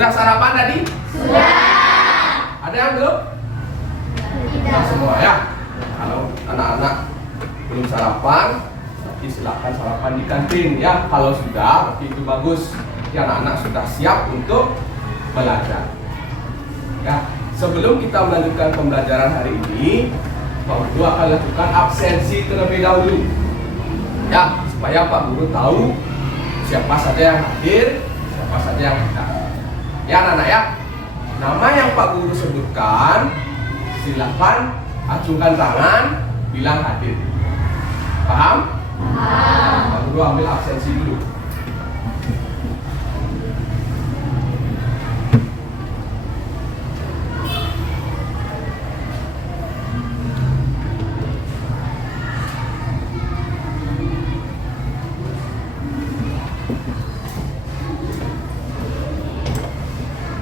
Sudah sarapan tadi? Sudah. Ada yang belum? Tidak semua ya. Kalau anak-anak belum sarapan, nanti silakan sarapan di kantin ya. Kalau sudah, berarti itu bagus. Ya, anak-anak sudah siap untuk belajar. Ya, sebelum kita melanjutkan pembelajaran hari ini, Pak Guru akan lakukan absensi terlebih dahulu. Ya, supaya Pak Guru tahu siapa saja yang hadir, siapa saja yang tidak. Ya, anak-anak ya. Nama yang Pak Guru sebutkan, silakan acungkan tangan, bilang hadir. Paham? Paham. Pak Guru ambil absensi dulu.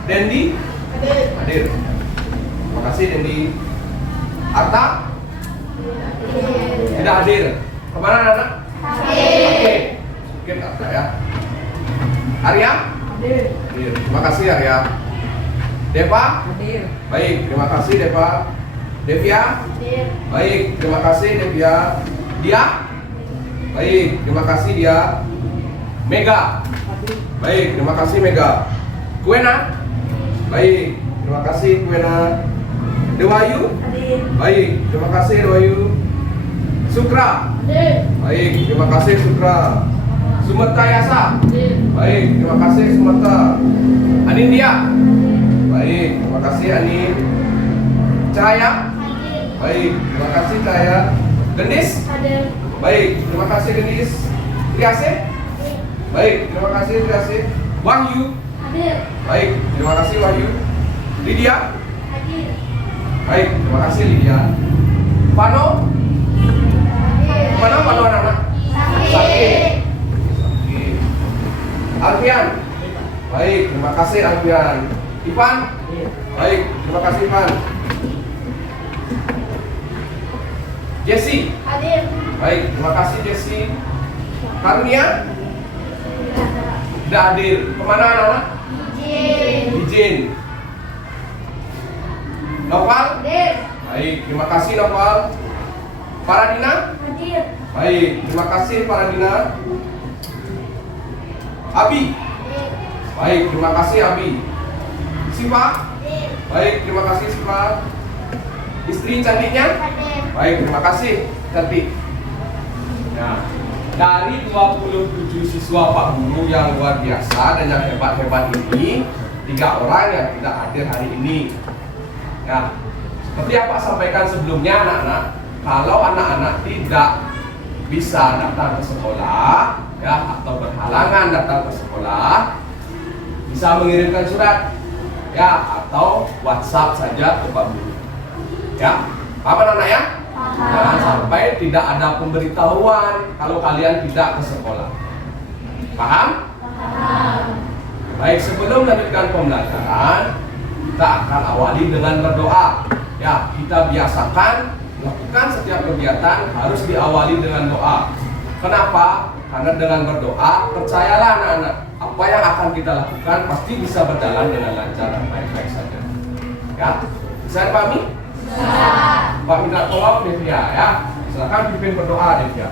Dendi? Hadir. Terima kasih Dendi. Arta? Tidak hadir. Kemana anak? Oke. Mungkin Arta ya. Arya? Hadir. Terima kasih Arya. Deva? Hadir. Baik, terima kasih Deva. Devia? Hadir. Baik, terima kasih Devia. Dia? Baik, terima kasih dia. Mega? Baik, terima kasih Mega. Kuena? Baik, terima kasih Kuena. Dewayu? Hadir. Baik, terima kasih Dewayu. Sukra? Hadir. Baik, terima kasih Sukra. Sumerta Yasa? Hadir. Baik, terima kasih Sumerta. Anindya? Baik, terima kasih Anin. Cahaya? Hadir. Baik, terima kasih Cahaya. Gendis? Hadir. Baik, terima kasih Gendis. Triase? Baik, terima kasih Triase. Wahyu? Hadir. Baik, terima kasih Wahyu. Lydia? Hadir. Baik, terima kasih Lydia. Pano? Hadir. Mana Pano anak-anak? Sakit. Alfian? Baik, terima kasih Alfian. Ivan? Baik, terima kasih Ivan. Jesse? Hadir. Baik, terima kasih Jesse. Karunia? Tidak hadir. Kemana anak-anak? Izin. Izin. Noval? Hadir. Baik, terima kasih Noval. Paradina? Hadir. Baik, terima kasih Paradina. Abi? Hadir. Baik, terima kasih Abi. Siva? Hadir. Baik, terima kasih Siva. Istri cantiknya? Hadir. Baik, terima kasih cantik. Nah, dari 27 siswa Pak Guru yang luar biasa dan yang hebat-hebat ini, 3 orang yang tidak hadir hari ini. Ya, seperti yang Pak sampaikan sebelumnya anak-anak, kalau anak-anak tidak bisa datang ke sekolah, ya, atau berhalangan datang ke sekolah, bisa mengirimkan surat, ya, atau WhatsApp saja ke Pak Guru. Ya, paham anak-anak ya? Jangan sampai tidak ada pemberitahuan kalau kalian tidak ke sekolah. Paham? Paham. Baik, sebelum melanjutkan pembelajaran, kita akan awali dengan berdoa. Ya, kita biasakan melakukan setiap kegiatan harus diawali dengan doa. Kenapa? Karena dengan berdoa, percayalah anak-anak, apa yang akan kita lakukan pasti bisa berjalan dengan lancar dan baik-baik saja. Ya, bisa dipahami? Pak minta tolong Devia ya. Silakan pimpin berdoa Devia.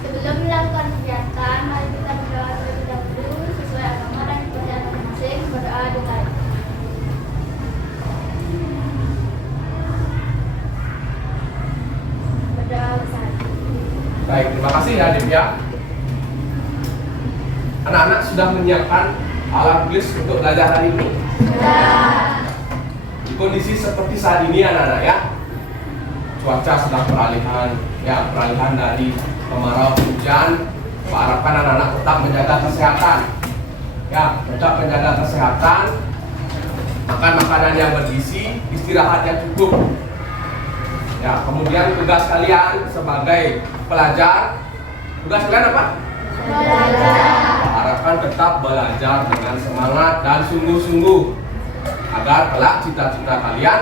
Sebelum melakukan kegiatan, mari kita berdoa terlebih dahulu sesuai agama dan kepercayaan masing-masing. Berdoa dengan berdoa bersama. Baik, terima kasih ya Devia. Anak-anak sudah menyiapkan alat tulis untuk belajar hari ini. Di kondisi seperti saat ini anak-anak ya, cuaca sedang peralihan, ya, peralihan dari kemarau ke hujan. Pak harapkan anak-anak tetap menjaga kesehatan, ya, tetap menjaga kesehatan, makan makanan yang bergizi, istirahat yang cukup. Ya, kemudian tugas kalian sebagai pelajar, tugas kalian apa? Belajar. Pak harapkan tetap belajar dengan semangat dan sungguh-sungguh agar kelak cita-cita kalian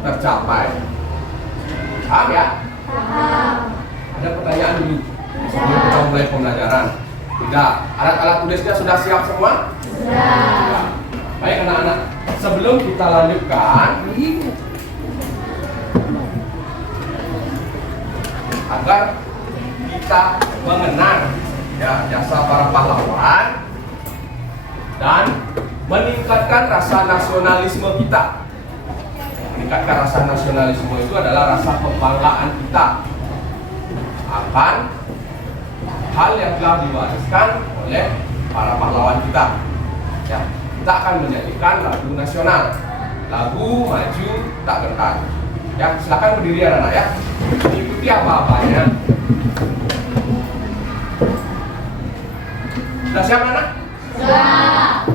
tercapai. Paham ya? Paham. Ada pertanyaan dulu sebelum kita mulai pembelajaran? Tidak. Alat-alat tulisnya sudah siap semua? Sudah. Ya. Baik anak-anak, sebelum kita lanjutkan, agar kita mengenang ya jasa para pahlawan dan meningkatkan rasa nasionalisme kita. Meningkatkan rasa nasionalisme itu adalah rasa kebanggaan kita akan hal yang telah diwariskan oleh para pahlawan kita. Ya, kita akan menyanyikan lagu nasional, lagu Maju Tak Gentar. Ya, silakan berdiri anak-anak ya. Ikuti apa-apanya. Sudah siap anak? Siap.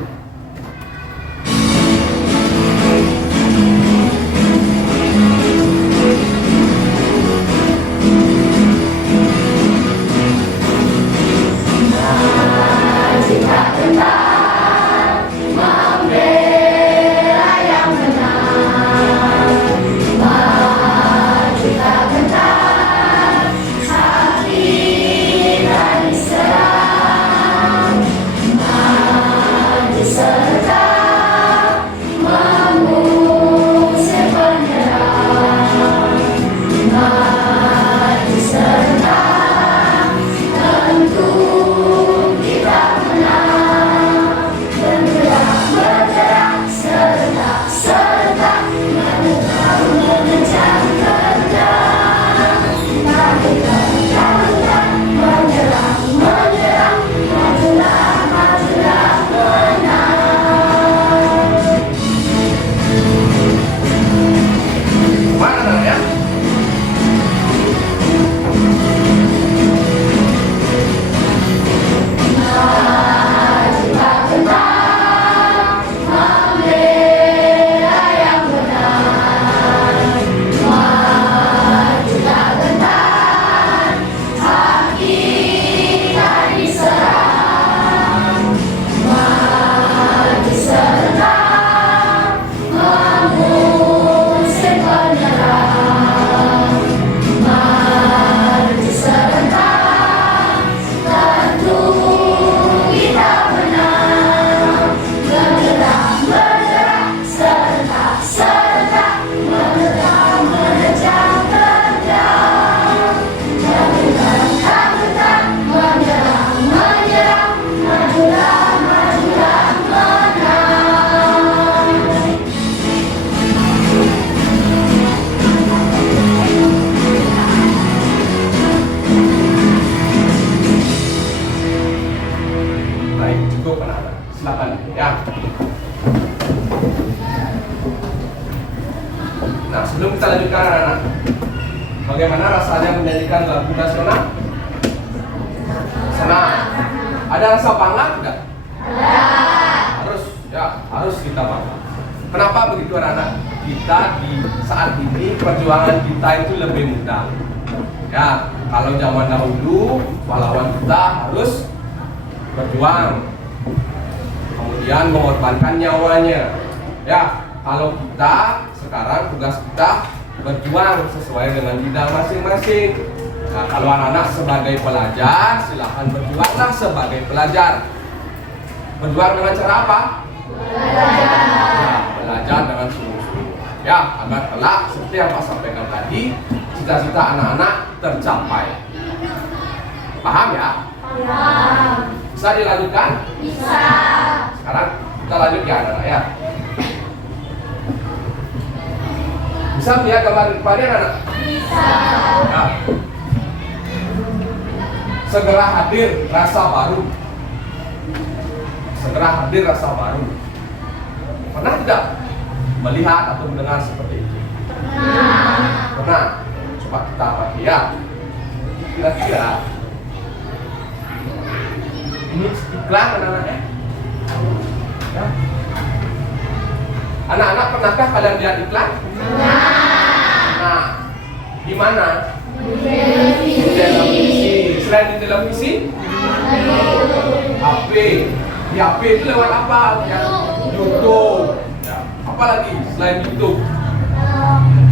Nah, sebelum kita lanjutkan anak-anak, bagaimana rasanya menyanyikan lagu nasional? Senang. Ada rasa bangga tidak? Harus kita bangga. Kenapa begitu anak-anak? Kita di saat ini perjuangan kita itu lebih mudah. Ya, kalau zaman dahulu pahlawan kita harus berjuang, kemudian mengorbankan nyawanya. Ya, kalau kita sekarang tugas kita berjuang sesuai dengan bidang masing-masing. Nah, kalau anak-anak sebagai pelajar, silahkan berjuanglah sebagai pelajar. Berjuang dengan cara apa? Belajar. Ya, belajar dengan sungguh-sungguh. Ya, agar kelak seperti yang Pak sampaikan tadi, cita-cita anak-anak tercapai. Paham ya? Paham. Bisa dilanjutkan? Bisa. Sekarang kita lanjut ya anak-anak ya. Bisa melihat gambar depannya anak? Bisa. Ya. Segera hadir rasa baru. Segera hadir rasa baru. Pernah tidak melihat atau mendengar seperti itu? Pernah. Pernah. Coba kita amati ya. Kira-kira ini iklan anak-anaknya? Ya. Anak-anak pernahkah kalian lihat iklan? Nah, di mana? Di televisi. Selain di televisi? HP. Di HP itu lewat apa? Ya, YouTube. Ya. Apa lagi selain YouTube?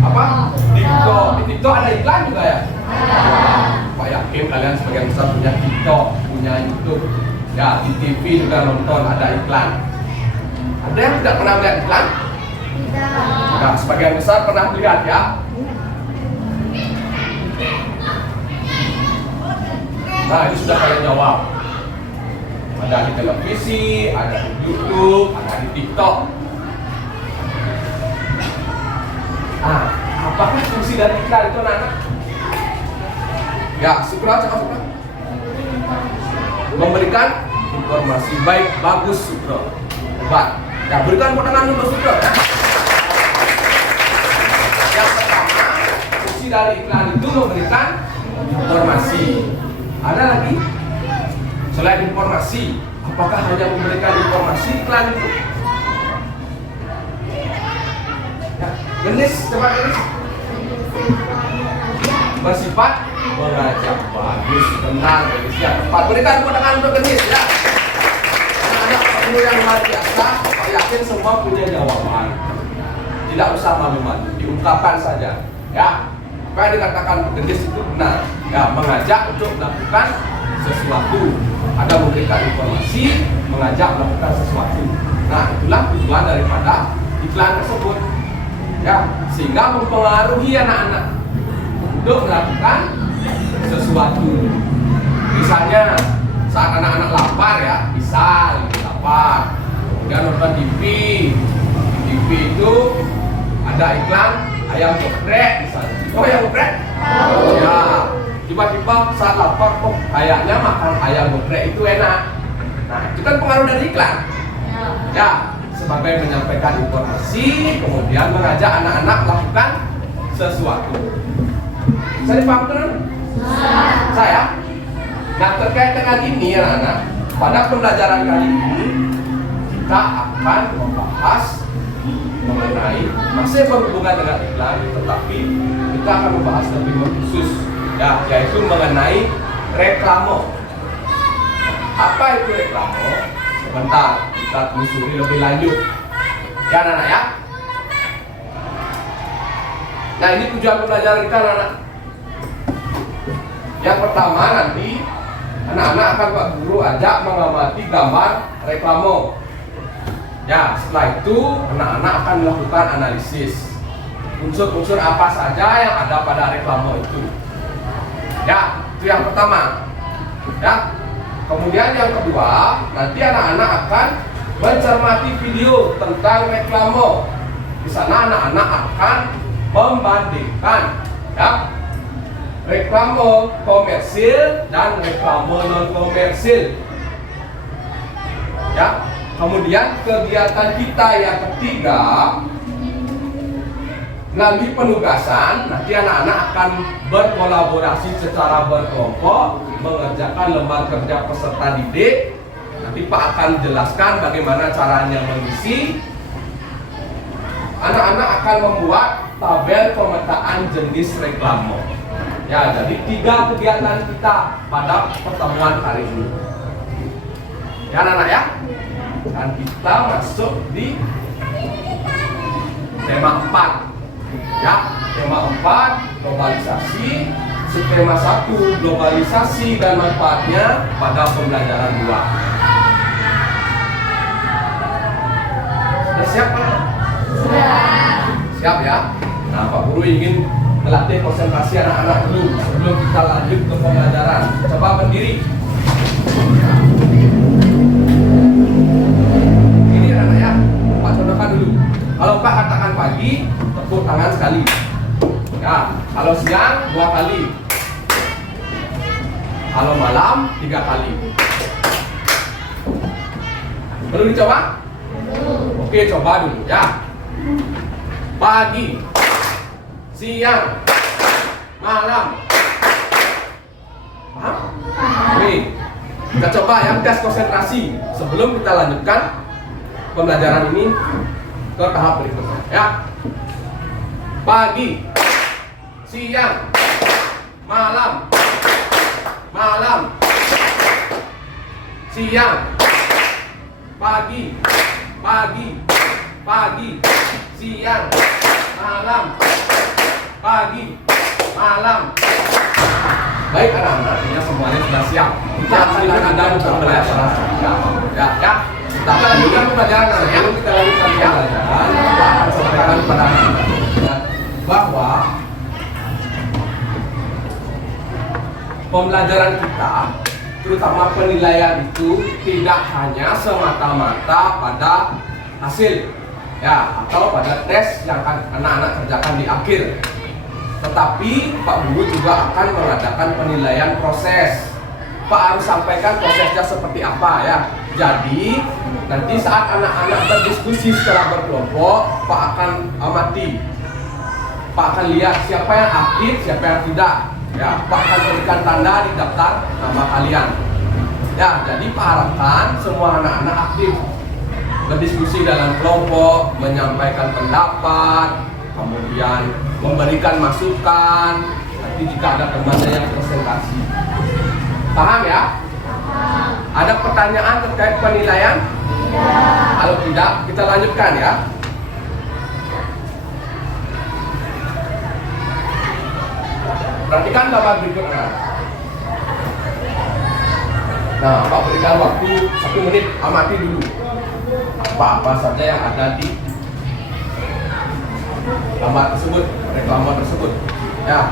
Apa? TikTok. Di TikTok ada iklan juga ya? Pak yakin kalian sebagian besar punya TikTok, punya YouTube. Ya, di TV juga nonton ada iklan. Ada yang tidak pernah melihat iklan? Tidak. Nah, sebagian besar pernah melihat ya. Nah, ini sudah kalian jawab. Ada di televisi, ada di YouTube, ada di TikTok. Ah, apakah fungsi dari iklan itu, anak-anak? Ya, Sukra, cakap Sukra. Memberikan informasi baik, bagus Sukra. Hebat. Ya, berikan tepuk tangan dulu Sukra ya. Yang pertama, fungsi dari iklan itu memberikan informasi. Ada lagi? Selain informasi, apakah hanya memberikan informasi iklan itu? Ya, Genis, coba Genis. Bersifat mengajak. Bagus, benar Genis ya. Tepat. Berikan tepuk tangan untuk Genis ya. Anak-anak guru yang luar biasa, saya yakin semua punya jawaban. Tidak usah malu-malu, diungkapkan saja. Ya, apa yang dikatakan Genis itu benar. Ya, mengajak untuk melakukan sesuatu. Ada memberikan informasi, mengajak melakukan sesuatu. Nah, itulah tujuan daripada iklan tersebut. Ya, sehingga mempengaruhi anak-anak untuk melakukan sesuatu. Misalnya saat anak-anak lapar ya, misal lapar, kemudian nonton TV. Di TV itu ada iklan ayam geprek misalnya. Oh, ayam geprek? Ya. Tiba-tiba saat lapar, oh kayaknya makan ayam geprek itu enak. Nah, itu kan pengaruh dari iklan. Ya, sebagai menyampaikan informasi, kemudian mengajak anak-anak melakukan sesuatu. Saya paham kan? Saya. Nah, terkait dengan ini anak-anak, pada pembelajaran kali ini kita akan membahas mengenai masih berhubungan dengan iklan, tetapi kita akan membahas lebih khusus. Ya, yaitu mengenai reklame. Apa itu reklame? Sebentar, kita telusuri lebih lanjut. Ya, anak-anak ya. Nah, ini tujuan pembelajaran kita, anak-anak. Yang pertama nanti anak-anak akan Pak Guru ajak mengamati gambar reklame. Ya, setelah itu anak-anak akan melakukan analisis. Unsur-unsur apa saja yang ada pada reklame itu. Ya, itu yang pertama. Ya. Kemudian yang kedua, nanti anak-anak akan mencermati video tentang reklame. Di sana anak-anak akan membandingkan ya, reklame komersil dan reklame non komersil. Ya. Kemudian kegiatan kita yang ketiga, melalui penugasan, nanti anak-anak akan berkolaborasi secara berkelompok, mengerjakan lembar kerja peserta didik. Nanti Pak akan jelaskan bagaimana caranya mengisi. Anak-anak akan membuat tabel pemetaan jenis reklame. Ya, jadi 3 kegiatan kita pada pertemuan hari ini. Ya, anak-anak ya. Dan kita masuk di tema 4. Ya, tema 4 globalisasi, subtema 1 globalisasi dan manfaatnya pada pembelajaran 2. Sudah siap Pak? Sudah. Siap ya. Nah, Pak Guru ingin melatih konsentrasi anak-anak dulu sebelum kita lanjut ke pembelajaran. Coba berdiri. Ini anak ya, Pak contohkan dulu. Kalau Pak katakan pagi, tepuk tangan sekali. Ya, kalau siang 2 kali. Kalau malam 3 kali. Perlu dicoba? Oke, coba dulu ya. Pagi, siang, malam. Paham? Oke, kita coba ya, tes konsentrasi sebelum kita lanjutkan pembelajaran ini ke tahap berikutnya ya. Pagi, siang, malam, malam, siang, pagi, pagi, pagi, siang, malam, pagi, malam. Baik anak-anak, artinya semuanya sudah siap. Kita akan ada pembelajaran ya. Kita akan lanjutkan pembelajaran. Sebelum kita lanjutkan pembelajaran, kita akan sampaikan kepada Anda bahwa pembelajaran kita, terutama penilaian itu tidak hanya semata-mata pada hasil, ya, atau pada tes yang akan anak-anak kerjakan di akhir. Tetapi Pak Guru juga akan mengadakan penilaian proses. Pak harus sampaikan prosesnya seperti apa, ya. Jadi nanti saat anak-anak berdiskusi secara berkelompok, Pak akan amati. Pak akan lihat siapa yang aktif, siapa yang tidak. Ya, Pak akan berikan tanda di daftar nama kalian. Ya, jadi Pak harapkan semua anak-anak aktif berdiskusi dalam kelompok, menyampaikan pendapat, kemudian memberikan masukan. Nanti jika ada temannya yang presentasi. Paham ya? Ada pertanyaan terkait penilaian? Tidak. Kalau tidak, kita lanjutkan ya. Perhatikan gambar berikutnya. Nah, Pak berikan waktu 1 menit, amati dulu apa-apa saja yang ada di gambar tersebut, reklame tersebut. Ya.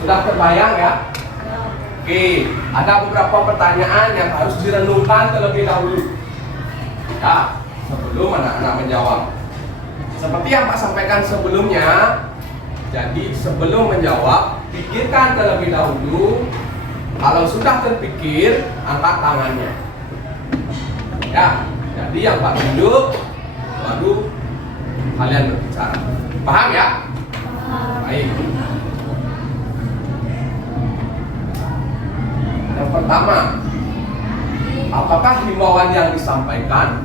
Sudah terbayang ya? Oke, ada beberapa pertanyaan yang harus direnungkan terlebih dahulu. Ya, sebelum anak-anak menjawab. Seperti yang Pak sampaikan sebelumnya, jadi sebelum menjawab, pikirkan terlebih dahulu. Kalau sudah terpikir, angkat tangannya. Ya, jadi yang Pak tunjuk, baru kalian berbicara. Paham ya? Baik. Yang pertama, apakah himbauan yang disampaikan?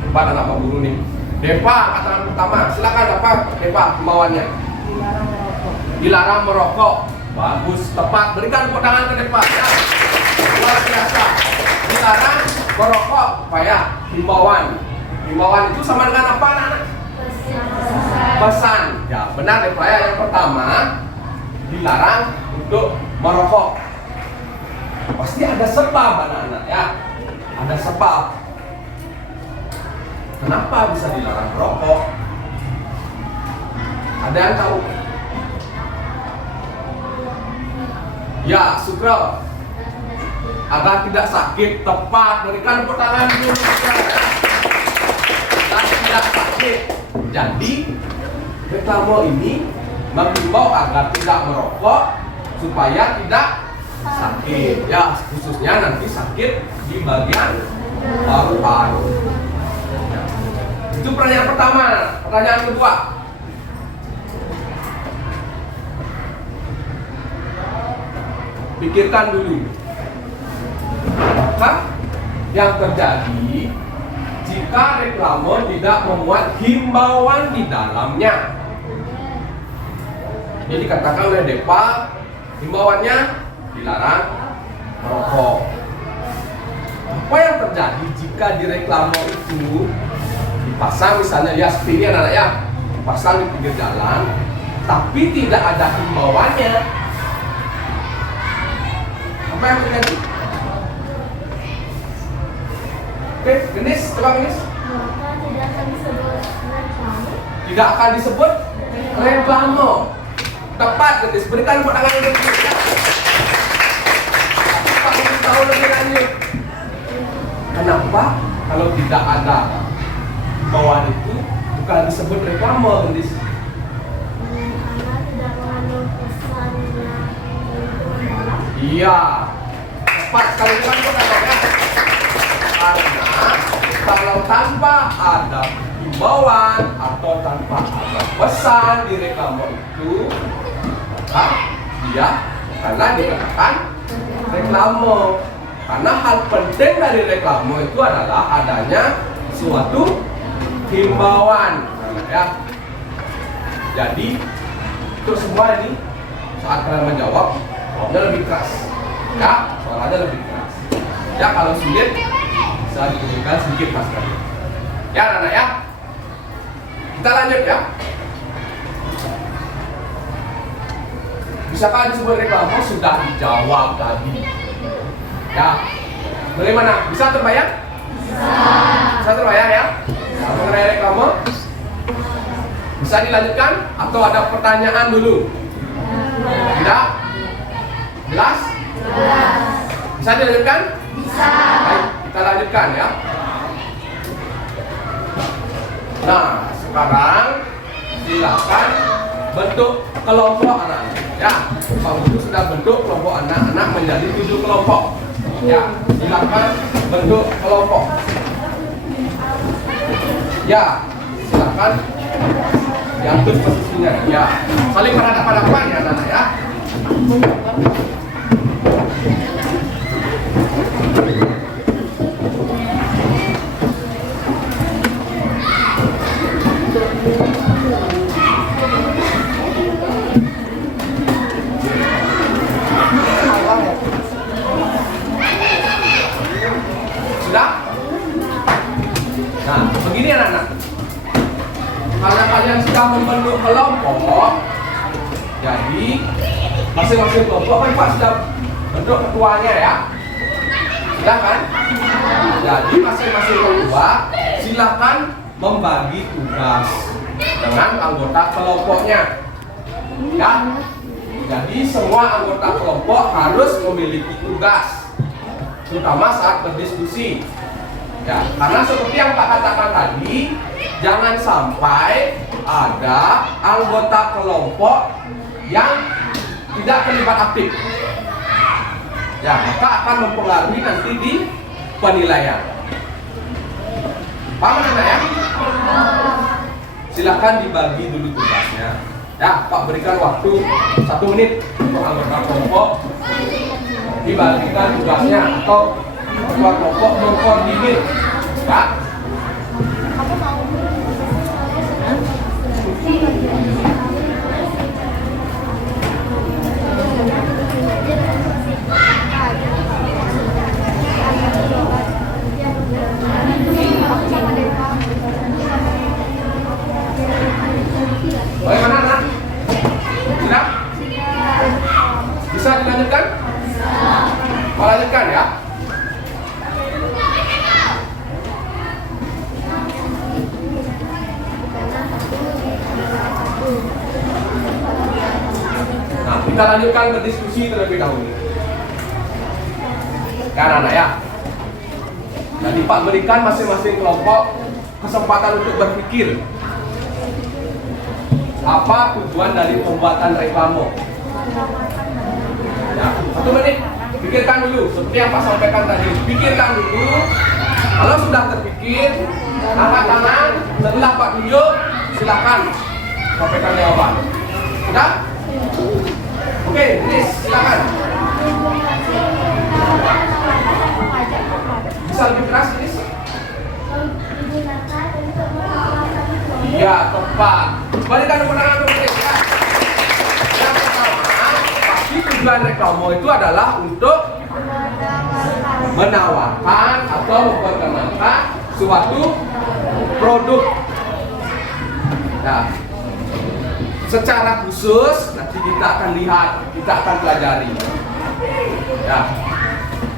Depan anak Pak Guru nih. Depa, kata pertama, silakan apa Depa himbauannya? Dilarang merokok. Dilarang merokok. Bagus, tepat. Berikan tepuk tangan ke Depa. Ya. Luar biasa. Dilarang merokok. Apa ya? Himbauan. Himbauan itu sama dengan apa anak-anak? Pesan. Ya, benar Depa ya. Yang pertama, dilarang untuk merokok. Pasti ada sebab anak-anak ya. Ada sebab. Kenapa bisa dilarang merokok? Ada yang tahu? Ya, Sukro. Agar tidak sakit, tepat. Berikan tepuk tangan dulu. Agar tidak sakit. Jadi, reklame ini menghimbau agar tidak merokok supaya tidak sakit. Ya, khususnya nanti sakit di bagian paru-paru. Itu pertanyaan pertama. Pertanyaan kedua, pikirkan dulu, apakah yang terjadi jika reklame tidak memuat himbauan di dalamnya? Jadi dikatakan oleh Depa, himbauannya dilarang merokok. Apa yang terjadi jika di reklame itu dipasang misalnya ya seperti ini anak-anak ya, pasang di pinggir jalan, tapi tidak ada himbauannya? Apa yang terjadi? Oke, Genis, coba Genis. Maka tidak akan disebut reklame. Tidak akan disebut reklame. Tepat, Genis. Berikan tepuk tangan yang lebih ya. Pak ingin tahu lebih lanjut. Kenapa kalau tidak ada himbauan itu bukan disebut reklame, Genis? Karena tidak mengandung pesan yang begitu mendalam. Iya, tepat sekali kan ya. Karena kalau tanpa ada himbauan atau tanpa ada pesan di reklame itu, maka dia karena dikatakan reklame. Karena hal penting dari reklame itu adalah adanya suatu himbauan, ya. Jadi untuk semua ini saat kalian menjawab, jawabnya lebih keras. Ya, suaranya lebih keras. Ya, kalau sulit bisa diturunkan sedikit mas kali. Ya, anak-anak ya. Kita lanjut ya. Misalkan sebuah reklame sudah dijawab tadi. Ya, bagaimana? Bisa terbayang? Bisa terbayang ya? Mengenai reklame? Bisa dilanjutkan? Atau ada pertanyaan dulu? Tidak? Jelas? Bisa dilanjutkan? Bisa. Baik, kita lanjutkan ya. Nah, sekarang silakan bentuk kelompok anak-anak. Ya, Pak Guru sudah bentuk kelompok anak-anak menjadi 7 kelompok. Ya, silakan bentuk kelompok. Ya, silakan diatur posisinya. Ya, saling berhadapan-hadapan ya anak-anak ya. Sudah? Nah, begini anak-anak. Karena kalian sudah membentuk kelompok, jadi masing-masing kelompok kan Pak sudah bentuk ketuanya ya. Silakan. Jadi masing-masing kelompok silakan membagi tugas dengan anggota kelompoknya. Ya. Jadi semua anggota kelompok harus memiliki tugas, terutama saat berdiskusi. Ya, karena seperti yang Pak katakan tadi, jangan sampai ada anggota kelompok yang tidak terlibat aktif. Ya, maka akan mempengaruhi nanti di penilaian. Paham anak ya? Silakan dibagi dulu tugasnya. Ya, Pak berikan waktu 1 menit untuk anggota kelompok dibagikan tugasnya atau ketua kelompok mengkoordinir. Ya. Bagaimana anak? Sudah? Bisa dilanjutkan? Mau lanjutkan ya? Nah, kita lanjutkan berdiskusi terlebih dahulu. Kan anak ya? Jadi Pak berikan masing-masing kelompok kesempatan untuk berpikir. Apa tujuan dari pembuatan reklame? Ya, 1 menit. Pikirkan dulu, seperti yang Pak sampaikan tadi. Pikirkan dulu. Kalau sudah terpikir, angkat tangan. Setelah Pak tunjuk, silakan sampaikan jawaban. Sudah? Oke, Nis, silakan. Bisa lebih keras, Nis? Iya, tepat. Balikan tepuk tangan dulu, Nis. Ya. Yang pertama, pasti tujuan reklame itu adalah untuk menawarkan atau memperkenalkan suatu produk. Nah, secara khusus nanti kita akan lihat, kita akan pelajari. Ya,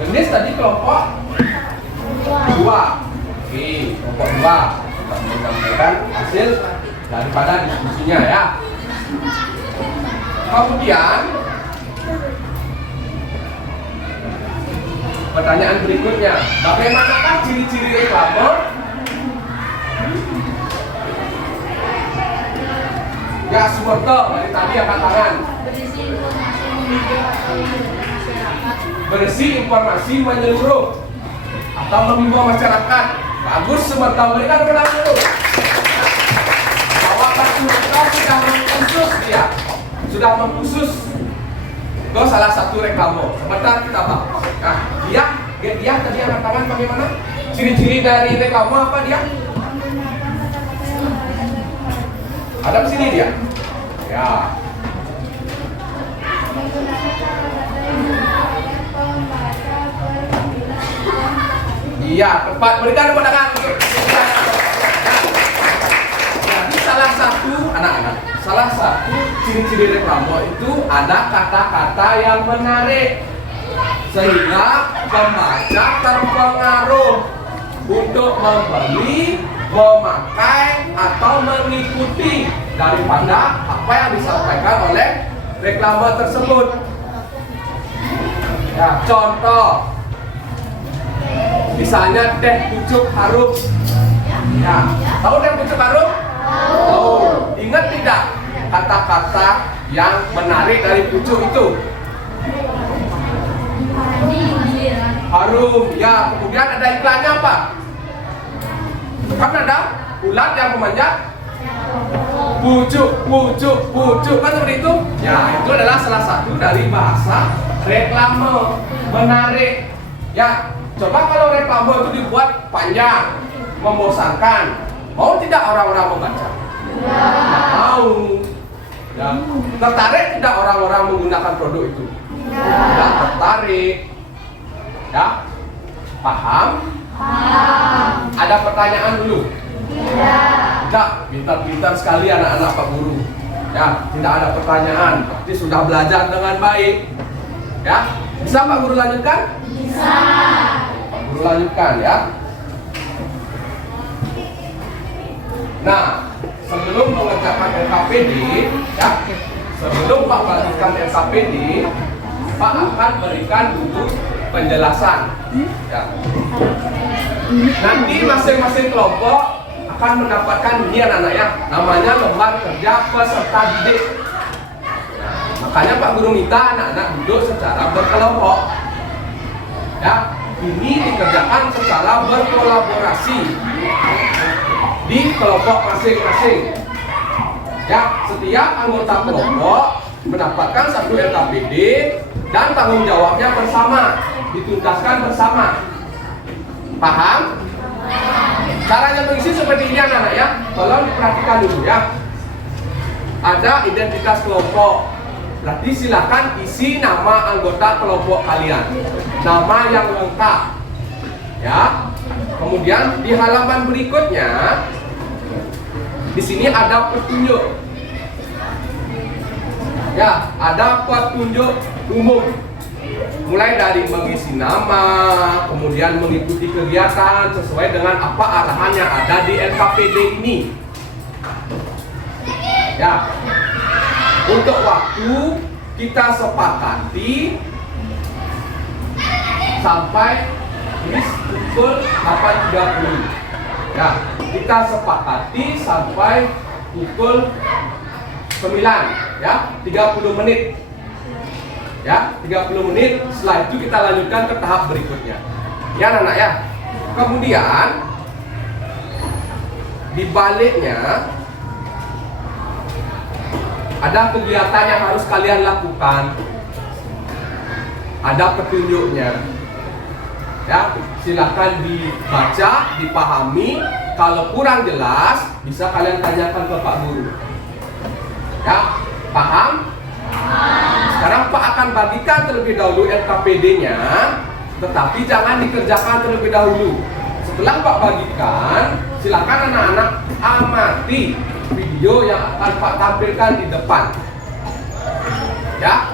jenis tadi kelompok 2. Oke, kelompok 2. Kita menyampaikan hasil daripada diskusinya ya. Kemudian pertanyaan berikutnya, bagaimanakah ciri-ciri reklame? Ya, Suwarto, dari tadi angkat tangan. Berisi informasi menyeluruh atau mengimbau masyarakat. Bagus, Suwarto, berikan penang dulu. Jawaban Suwarto sudah mengkhusus dia, sudah mengkhusus ke salah satu reklame. Sebentar kita bahas. Nah, dia tadi angkat tangan bagaimana? Ciri-ciri dari reklame apa dia? Ada di sini dia. Ya. Iya, tepat. Berikan tepuk tangan untuk jadi salah satu anak-anak, salah satu ciri-ciri reklame itu ada kata-kata yang menarik sehingga pembaca terpengaruh untuk membeli, memakai atau mengikuti daripada apa yang disampaikan oleh reklame tersebut. Ya, contoh misalnya teh pucuk harum. Ya, tahu teh pucuk harum? Tahu. Ingat tidak kata-kata yang menarik dari pucuk itu? Harum. Ya, kemudian ada iklannya apa? Kan ada ulat yang memanjat. Pucuk, pucuk, pucuk, kan seperti itu? Ya, itu adalah salah satu dari bahasa reklame menarik. Ya, coba kalau reklame itu dibuat panjang, membosankan, mau tidak orang-orang membaca? Mau. Ya. Tertarik tidak orang-orang menggunakan produk itu? Tidak tertarik. Ya, paham? Ada pertanyaan dulu? Tidak, pintar-pintar sekali anak-anak Pak Guru. Ya, tidak ada pertanyaan. Berarti sudah belajar dengan baik. Ya, bisa Pak Guru lanjutkan? Bisa. Pak Guru lanjutkan ya. Nah, sebelum mengerjakan LKPD, ya, sebelum Pak bagikan LKPD, Pak akan berikan dulu penjelasan. Ya. Nanti masing-masing kelompok akan mendapatkan ini anak-anak ya, namanya lembar kerja peserta didik. Makanya Pak Guru minta anak-anak duduk secara berkelompok. Ya, ini dikerjakan secara berkolaborasi di kelompok masing-masing. Ya, setiap anggota kelompok mendapatkan satu LKPD dan tanggung jawabnya bersama, dituntaskan bersama. Paham? Caranya mengisi seperti ini anak-anak ya. Tolong diperhatikan dulu ya. Ada identitas kelompok. Berarti silakan isi nama anggota kelompok kalian. Nama yang lengkap. Ya. Kemudian di halaman berikutnya di sini ada petunjuk. Ya, ada petunjuk umum. Mulai dari mengisi nama, kemudian mengikuti kegiatan sesuai dengan apa arahan yang ada di LKPD ini. Ya, untuk waktu kita sepakati sampai pukul 8.30. Ya, kita sepakati sampai pukul 9, ya, 30 menit. Ya, 30 menit. Setelah itu kita lanjutkan ke tahap berikutnya. Ya anak-anak ya. Kemudian di baliknya ada kegiatan yang harus kalian lakukan. Ada petunjuknya. Ya, silakan dibaca, dipahami. Kalau kurang jelas, bisa kalian tanyakan ke Pak Guru. Ya, paham? Sekarang Pak akan bagikan terlebih dahulu LKPD-nya, tetapi jangan dikerjakan terlebih dahulu. Setelah Pak bagikan, silakan anak-anak amati video yang akan Pak tampilkan di depan. Ya,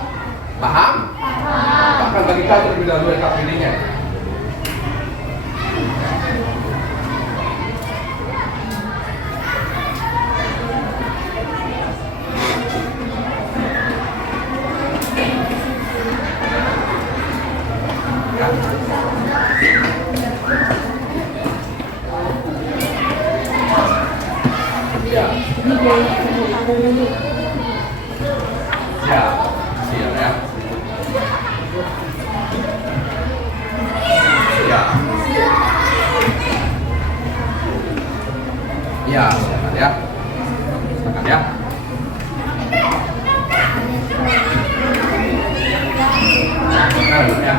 paham? Pak akan bagikan terlebih dahulu LKPD-nya. Ya, siap ya. Ya. Ya, silakan ya. Silakan ya. Silakan ya.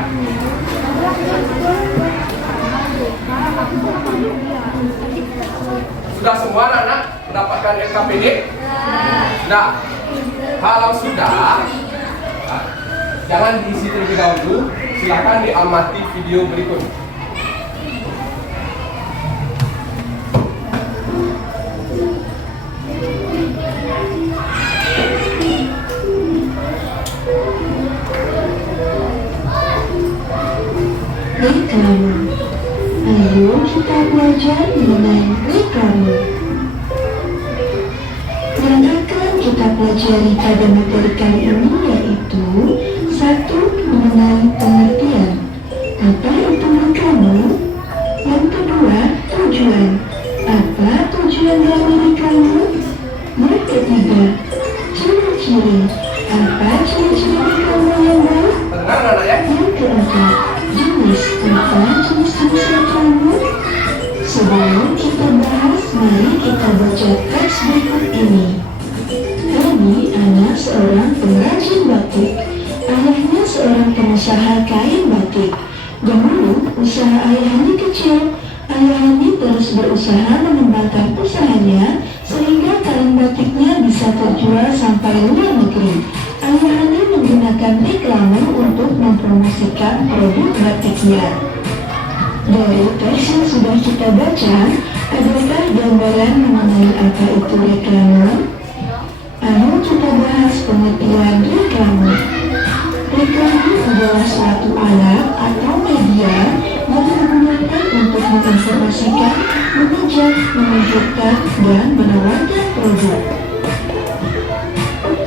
Sudah semua anak-anak mendapatkan LKPD? Nah, kalau sudah, jangan diisi terlebih dahulu. Silahkan diamati video berikut. Reklame. Ayo kita belajar mengenai reklame. Yang akan kita pelajari pada materi kali ini yaitu 1. Mengenai pengertian. Apa itu reklame? Yang kedua, tujuan. Apa tujuan dari reklame? Yang ketiga, ciri-ciri. Apa ciri-ciri reklame yang baik? Terdengar anak ya? Yang keempat, jenis. Apa jenis-jenis reklame? Sebelum kita bahas, mari kita baca teks berikut ini. Hani anak seorang pengrajin batik. Ayahnya seorang pengusaha kain batik. Dahulu, usaha ayah Hani kecil. Ayah Hani terus berusaha mengembangkan usahanya sehingga kain batiknya bisa terjual sampai luar negeri. Ayah Hani menggunakan reklame untuk mempromosikan produk batiknya. Dari teks yang sudah kita baca, adakah gambaran mengenai apa itu reklame? Ayo kita bahas pengertian reklame. Reklame adalah suatu alat atau media yang digunakan untuk menginformasikan, mengajak, menunjukkan, dan menawarkan produk.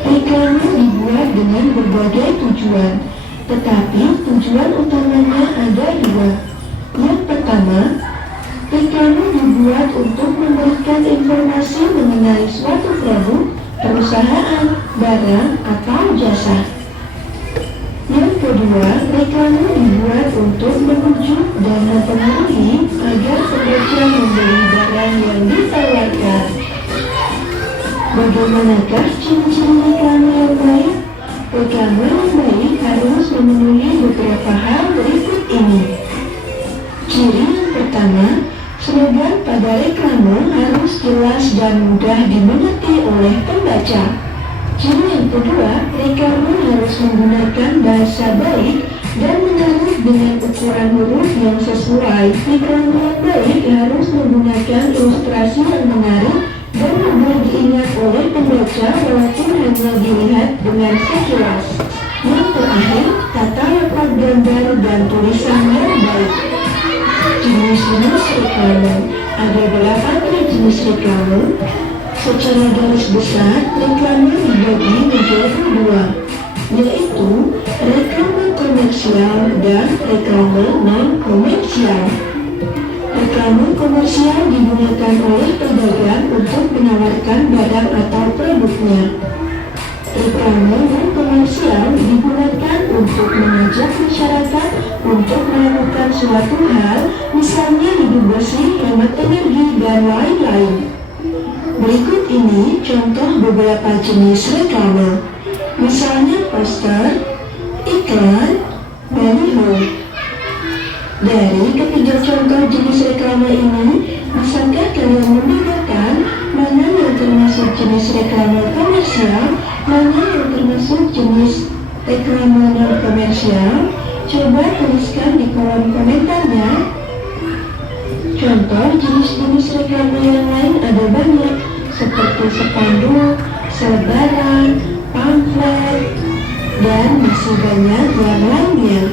Reklame dibuat dengan berbagai tujuan, tetapi tujuan utamanya ada dua. Yang pertama, reklame dibuat untuk memberikan informasi mengenai suatu produk, perusahaan, barang, atau jasa. Yang kedua, reklame dibuat untuk membujuk dan mempengaruhi agar pembaca membeli barang yang ditawarkan. Bagaimanakah ciri-ciri reklame yang baik? Reklame yang baik harus memenuhi beberapa hal berikut ini. Ciri yang pertama, slogan pada reklame harus jelas dan mudah dimengerti oleh pembaca. Ciri yang kedua, reklame harus menggunakan bahasa baik dan menarik dengan ukuran huruf yang sesuai. Reklame yang baik harus menggunakan ilustrasi yang menarik dan mudah diingat oleh pembaca walaupun hanya dilihat dengan sekilas. Yang terakhir, tata letak gambar dan tulisan yang baik. Jenis-jenis reklame. Ada 8 jenis reklame. Secara garis besar, reklame dibagi menjadi 2, yaitu reklame komersial dan reklame non-komersial. Reklame komersial digunakan oleh pedagang untuk menawarkan barang atau produknya. Reklame non-komersial digunakan untuk mengajak masyarakat untuk melakukan suatu hal, misalnya hidup bersih, hemat energi, dan lain-lain. Berikut ini contoh beberapa jenis reklame. Misalnya poster, iklan, baliho. Dari ketiga contoh jenis reklame ini, bisakah kalian membedakan mana yang termasuk jenis reklame komersial, mana yang termasuk jenis reklame non-komersial? Coba tuliskan di kolom komentarnya. Contoh jenis-jenis reklame yang lain ada banyak, seperti spanduk, selebaran, pamflet, dan masih banyak yang lainnya.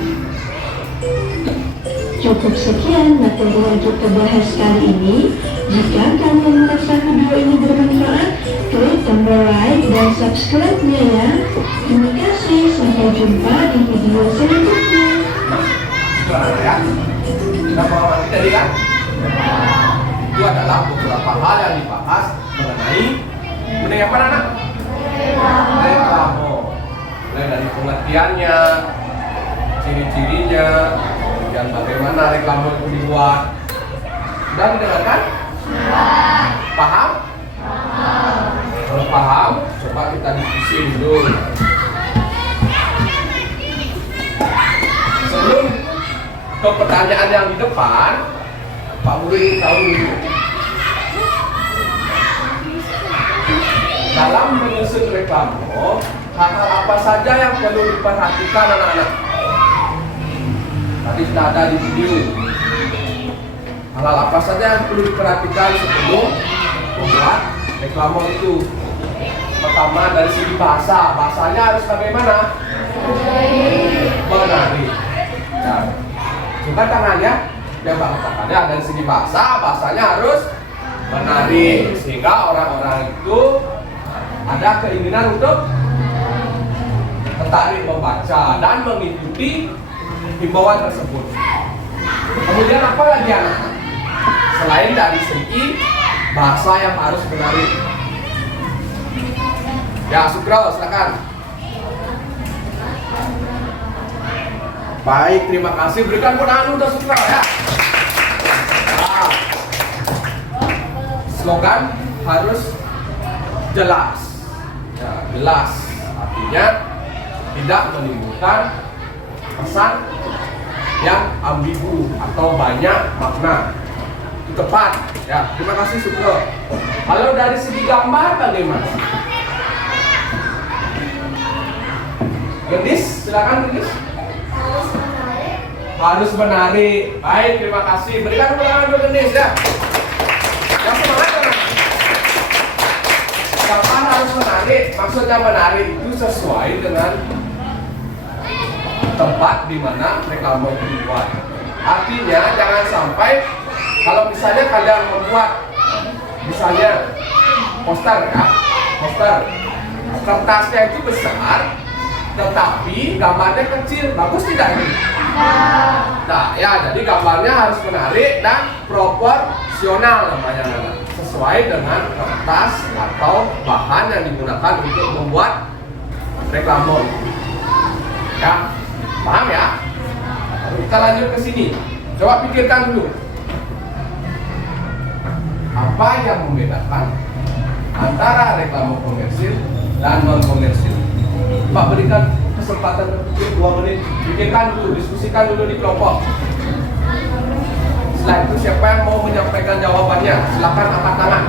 Cukup sekian materi yang kita bahas kali ini. Jika kalian merasa video ini bermanfaat, klik tombol like dan subscribe-nya ya. Terima kasih, sampai jumpa di video selanjutnya. Itu anak ya. Sudah paham tadi kan? Itu adalah beberapa hal yang dibahas mengenai apa anak? Reklame. Mulai dari pengertiannya, ciri-cirinya, dan bagaimana reklame itu dibuat. Sudah mendengarkan? Paham? Kalau paham, coba kita diskusi dulu. Sebelum ke pertanyaan yang di depan, Pak Guru ingin tahu dulu. Dalam menyusun reklame, hal-hal apa saja yang perlu diperhatikan anak-anak? Tadi sudah ada di video. Hal-hal apa saja yang perlu diperhatikan sebelum membuat reklame itu? Pertama dari segi bahasa, bahasanya harus bagaimana? Menarik. Ya. Coba tangannya, coba tangannya dari segi bahasa, bahasanya harus menarik sehingga orang-orang itu ada keinginan untuk tertarik membaca dan mengikuti himbauan tersebut. Kemudian apa lagi anak? Selain dari segi bahasa yang harus menarik. Ya, Sukro, silakan. Baik, terima kasih. Berikan tangan untuk Sukro ya. Nah, slogan harus jelas. Ya, jelas. Artinya tidak menimbulkan pesan yang ambigu atau banyak makna. Itu tepat. Ya, terima kasih Sukro. Kalau dari segi gambar bagaimana? Gendis, silakan Gendis. Harus menarik. Baik, terima kasih. Berikan tangan untuk Gendis ya. Yang semangat kan? Gambar harus menarik. Maksudnya menarik itu sesuai dengan tempat di mana reklame itu dibuat. Artinya jangan sampai kalau misalnya kalian membuat misalnya poster ya, poster kertasnya itu besar tetapi gambarnya kecil, bagus tidak ini? Nah ya, jadi gambarnya harus menarik dan proporsional namanya, sesuai dengan kertas atau bahan yang digunakan untuk membuat reklame. Ya, paham ya? Kita lanjut ke sini. Coba pikirkan dulu. Apa yang membedakan antara reklame komersil dan non komersil? Pak, berikan kesempatan berpikir 2 menit. Pikirkan dulu, diskusikan dulu di kelompok. Setelah itu siapa yang mau menyampaikan jawabannya? Silakan angkat tangan.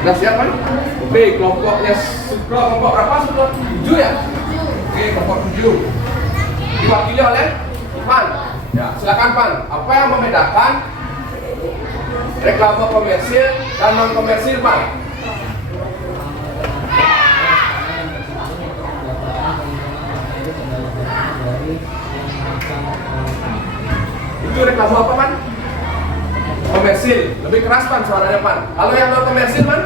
Nah, siapa nih? Oke, kelompoknya Sukro, kelompok berapa Sukro? 7 ya? Oke, kelompok 7 diwakili oleh Pan. Ya, silakan Pan. Apa yang membedakan reklame komersil dan non komersil, Pan? Itu reklame apa, Pan? Komersil, lebih keras Pan suaranya Pan. Kalau yang non komersil Pan?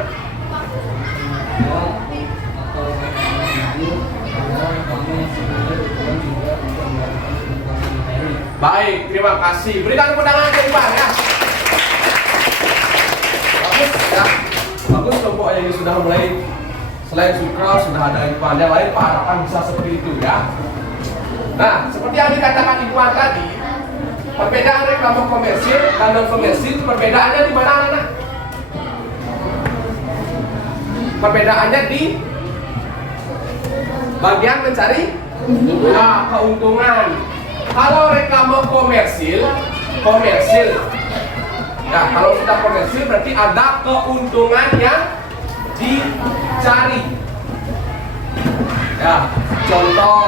Baik, terima kasih. Berikan tepuk tangan untuk Pan ya. Bagus ya. Bagus kelompok ini sudah mulai. Selain Sukro sudah ada Ipan yang lain, Pak harapan bisa seperti itu ya. Nah, seperti yang dikatakan Ipan tadi, perbedaan reklame komersil dan non komersil, perbedaannya di mana anak? Perbedaannya di bagian mencari keuntungan. Kalau reklame komersil, ya kalau sudah komersil berarti ada keuntungan yang dicari. Ya, contoh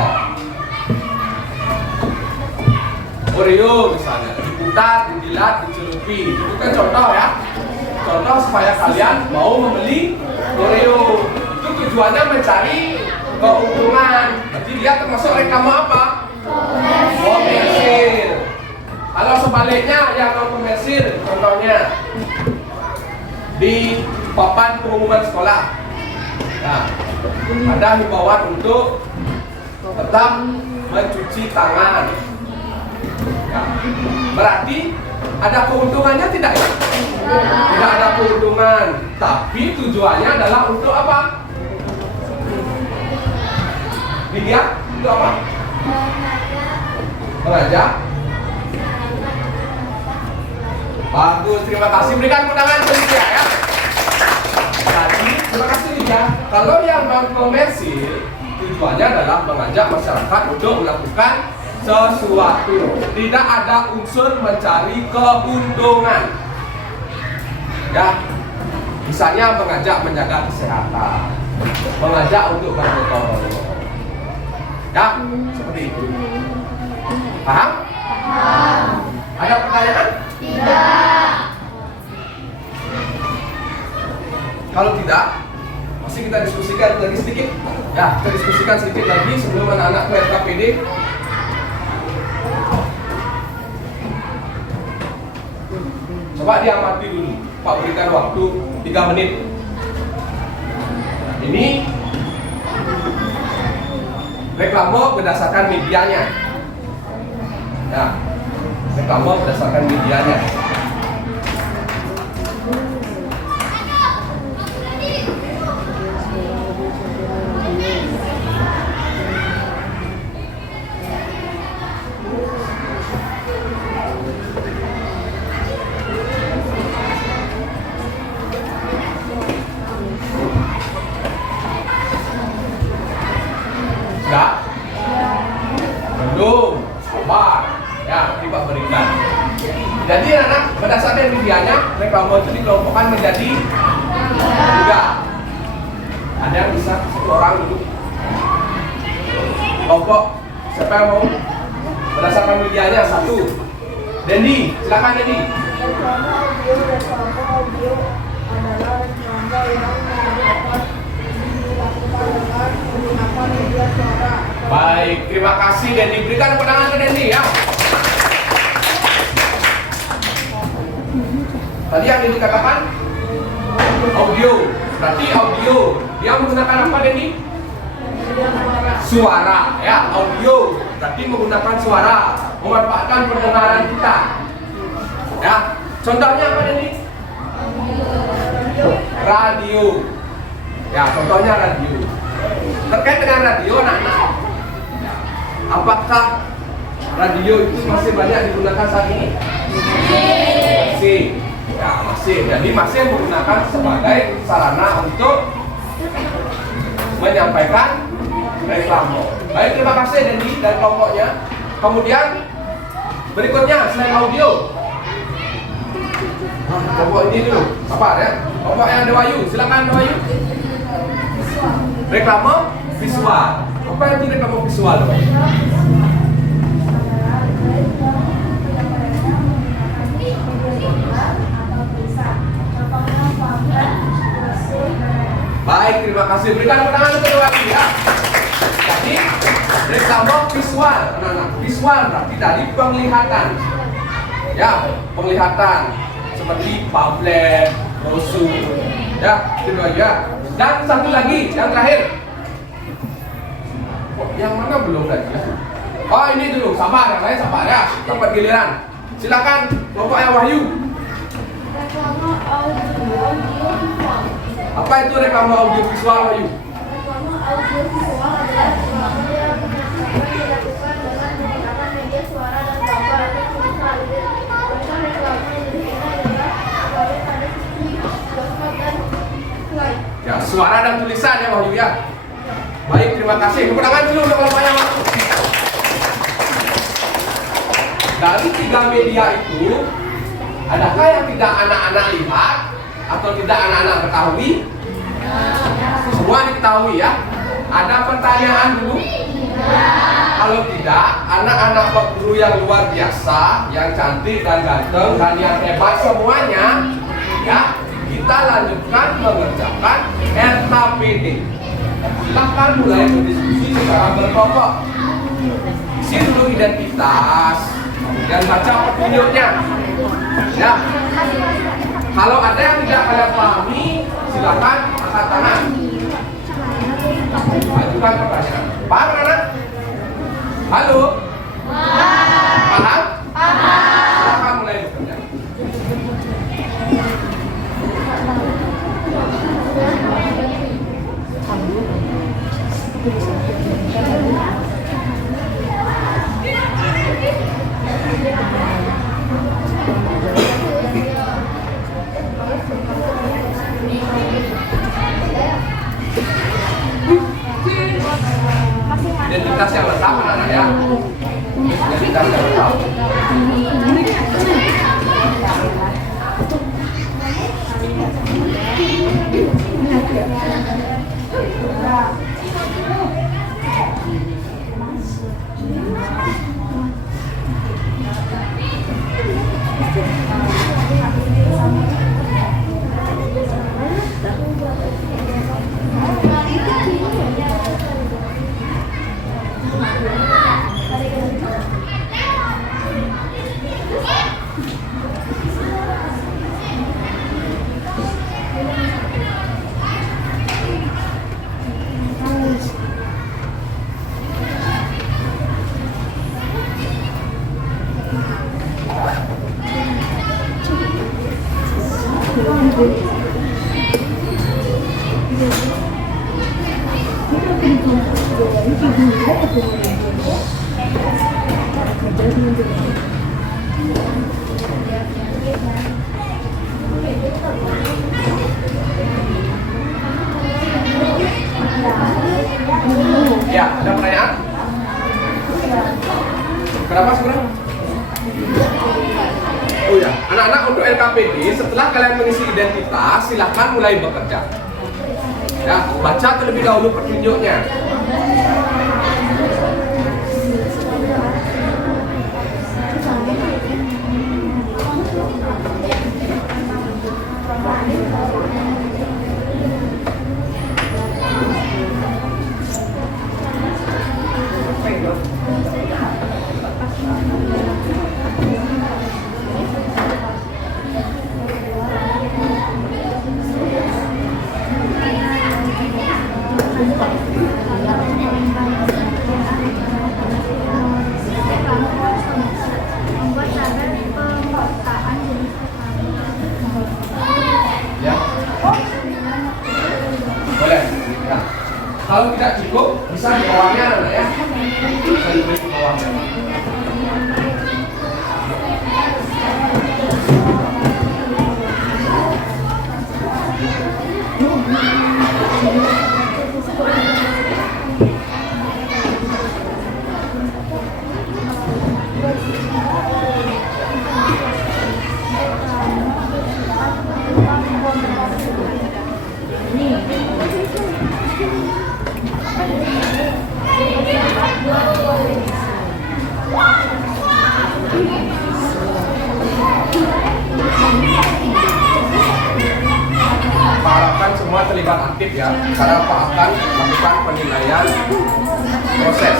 Oreo misalnya, diputar, dijilat, dicelupi. Itu kan contoh ya. Contoh supaya kalian mau membeli Oreo. Itu tujuannya mencari keuntungan. Jadi dia termasuk reklame apa? Komersil. Kalau sebaliknya yang non komersil, contohnya di papan pengumuman sekolah. Nah, ada himbauan untuk tetap mencuci tangan. Ya. Berarti ada keuntungannya tidak ya? Tidak ada keuntungan, tapi tujuannya adalah untuk apa? Dilihat untuk apa? Mengajak Bagus, terima kasih. Berikan tepuk tangan ke Lydia ya. Jadi, terima kasih Lydia. Kalau yang komersil, tujuannya adalah mengajak masyarakat untuk melakukan sesuatu. Tidak ada unsur mencari keuntungan. Ya, misalnya mengajak menjaga kesehatan, mengajak untuk bergotong royong. Ya, seperti itu. Paham? Ada pertanyaan? Tidak. Kalau tidak, masih kita diskusikan lagi sedikit. Ya, kita diskusikan sedikit lagi sebelum anak-anak ke LKPD. Coba diamati dulu. Pak berikan waktu 3 menit. Ini reklame berdasarkan medianya. Ya, reklame berdasarkan medianya. Sudah? Belum. Sabar. Ya, Pak berikan. Jadi anak berdasarkan medianya, reklame itu dikelompokkan menjadi 3. Ada yang bisa 1 orang dulu. Kelompok siapa yang mau? Berdasarkan medianya 1. Dendi, silakan Dendi. Reklame audio adalah reklame yang dilakukan dengan menggunakan media suara. Baik, terima kasih Dendi. Berikan tepuk tangan ke Dendi ya. Tadi yang Dendi katakan audio. Berarti audio. Dia menggunakan apa Dendi? Suara ya, audio. Berarti menggunakan suara, memanfaatkan pendengaran kita. Ya, contohnya apa Dendi? Radio. Ya, contohnya radio. Terkait dengan radio, anak-anak, apakah radio itu masih banyak digunakan saat ini? Masih. Ya, masih. Jadi masih menggunakan sebagai sarana untuk menyampaikan reklame. Baik, terima kasih Dendi dan kelompoknya. Kemudian berikutnya selain audio, kelompok ini dulu. Apa ya? Kelompok yang ada Wahyu. Silakan Wahyu. Reklame visual. Apa itu reklame visual? Baik, terima kasih. Berikan tepuk tangan untuk lagi ya. Jadi reklame visual, anak-anak. Visual berarti dari penglihatan. Ya, penglihatan seperti pamflet, brosur. Ya, itu aja. Dan satu lagi, yang terakhir. Oh, yang mana belum tadi? Oh, ini dulu, sabar, yang lain sabar ya. Dapat giliran. Silakan, kelompok yang Wahyu. Reklame audio visual. Apa itu reklame audio visual Wahyu? Reklame audio visual adalah reklame yang dilakukan dengan menggunakan media suara dan gambar atau tulisan. Contoh reklame yang diberikan adalah reklame pada TV, bioskop dan slide. Ya, suara dan tulisan ya Wahyu ya. Baik, terima kasih. Tepuk tangan dulu untuk kelompok yang Wahyu. Dari 3 media itu, adakah yang tidak anak-anak lihat atau tidak anak-anak ketahui? Semua diketahui ya. Ada pertanyaan dulu? Kalau tidak, anak-anak guru yang luar biasa, yang cantik dan ganteng dan yang hebat semuanya, ya, kita lanjutkan mengerjakan RKPD. Silakan mulai berdiskusi secara berkelompok. Isi dulu identitas, kemudian baca videonya. Ya. Kalau ada yang tidak kalian pahami, silakan angkat tangan. Ajukan pertanyaan. Paham anak? Halo? Paham? Silakan mulai bekerja. Identitas yang lengkap anak-anak ya. Identitas yang lengkap. Ya, ada pertanyaan? Kenapa sebenarnya? Oh ya, anak-anak untuk LKPD setelah kalian mengisi identitas, silahkan mulai bekerja. Ya, baca terlebih dahulu petunjuknya. Ya, boleh. Ya. Kalau tidak cukup, bisa di bawahnya, anak ya. Bisa ditulis di bawahnya. Harapkan semua terlibat aktif ya, karena Pak akan melakukan penilaian proses.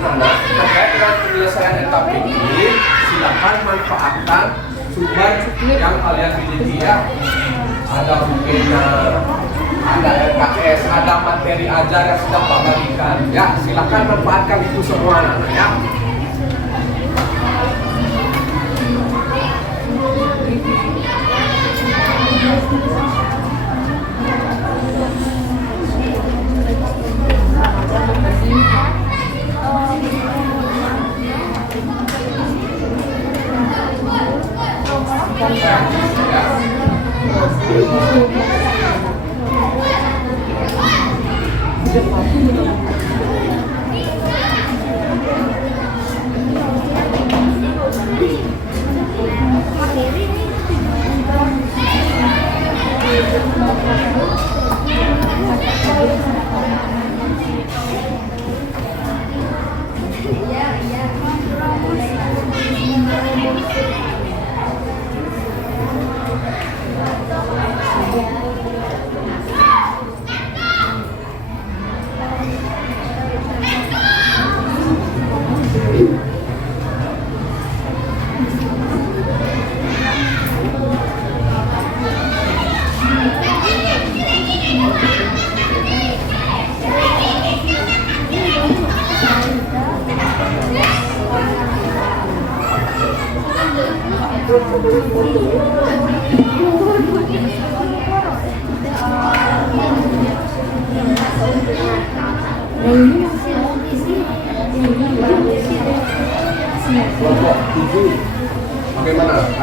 Nah, terkait dengan penyelesaian LKPD, silakan manfaatkan sumber yang kalian miliki ya. Ada UGNA, ada LKS, ada materi ajar yang sudah Pak bagikan. Ya, silakan manfaatkan itu semua anak-anak ya.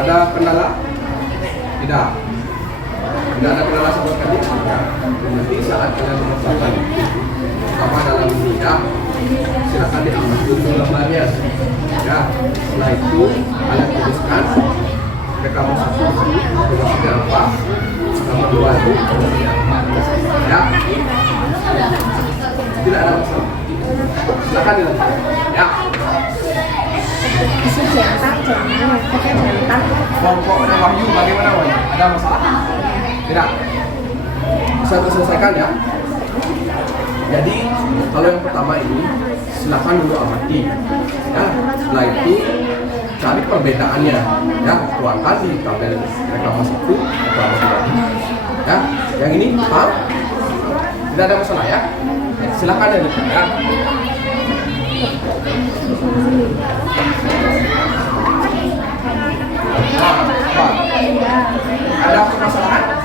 Ada kendala? Tidak. Tidak ada kendala sama sekali. Nanti saat kalian mengerjakan apa dalam ini ya, silakan diambil dulu gambarnya. Ya, setelah itu kalian tuliskan rekaman satu maksudnya apa, nomor 2 itu maksudnya apa. Ya, tidak ada masalah. Silakan dilanjutkan. Ya. Isi centang, jangan pakai centang. Kelompoknya Wahyu bagaimana Wahyu? Ada masalah? Tidak. Bisa diselesaikan ya. Jadi kalau yang pertama ini silakan dulu amati. Ya, setelah itu cari perbedaannya. Ya, keluarkan di tabel rekaman 1 atau apa tadi. Ya, yang ini paham? Tidak ada masalah ya. Silakan ya. Ada permasalahan?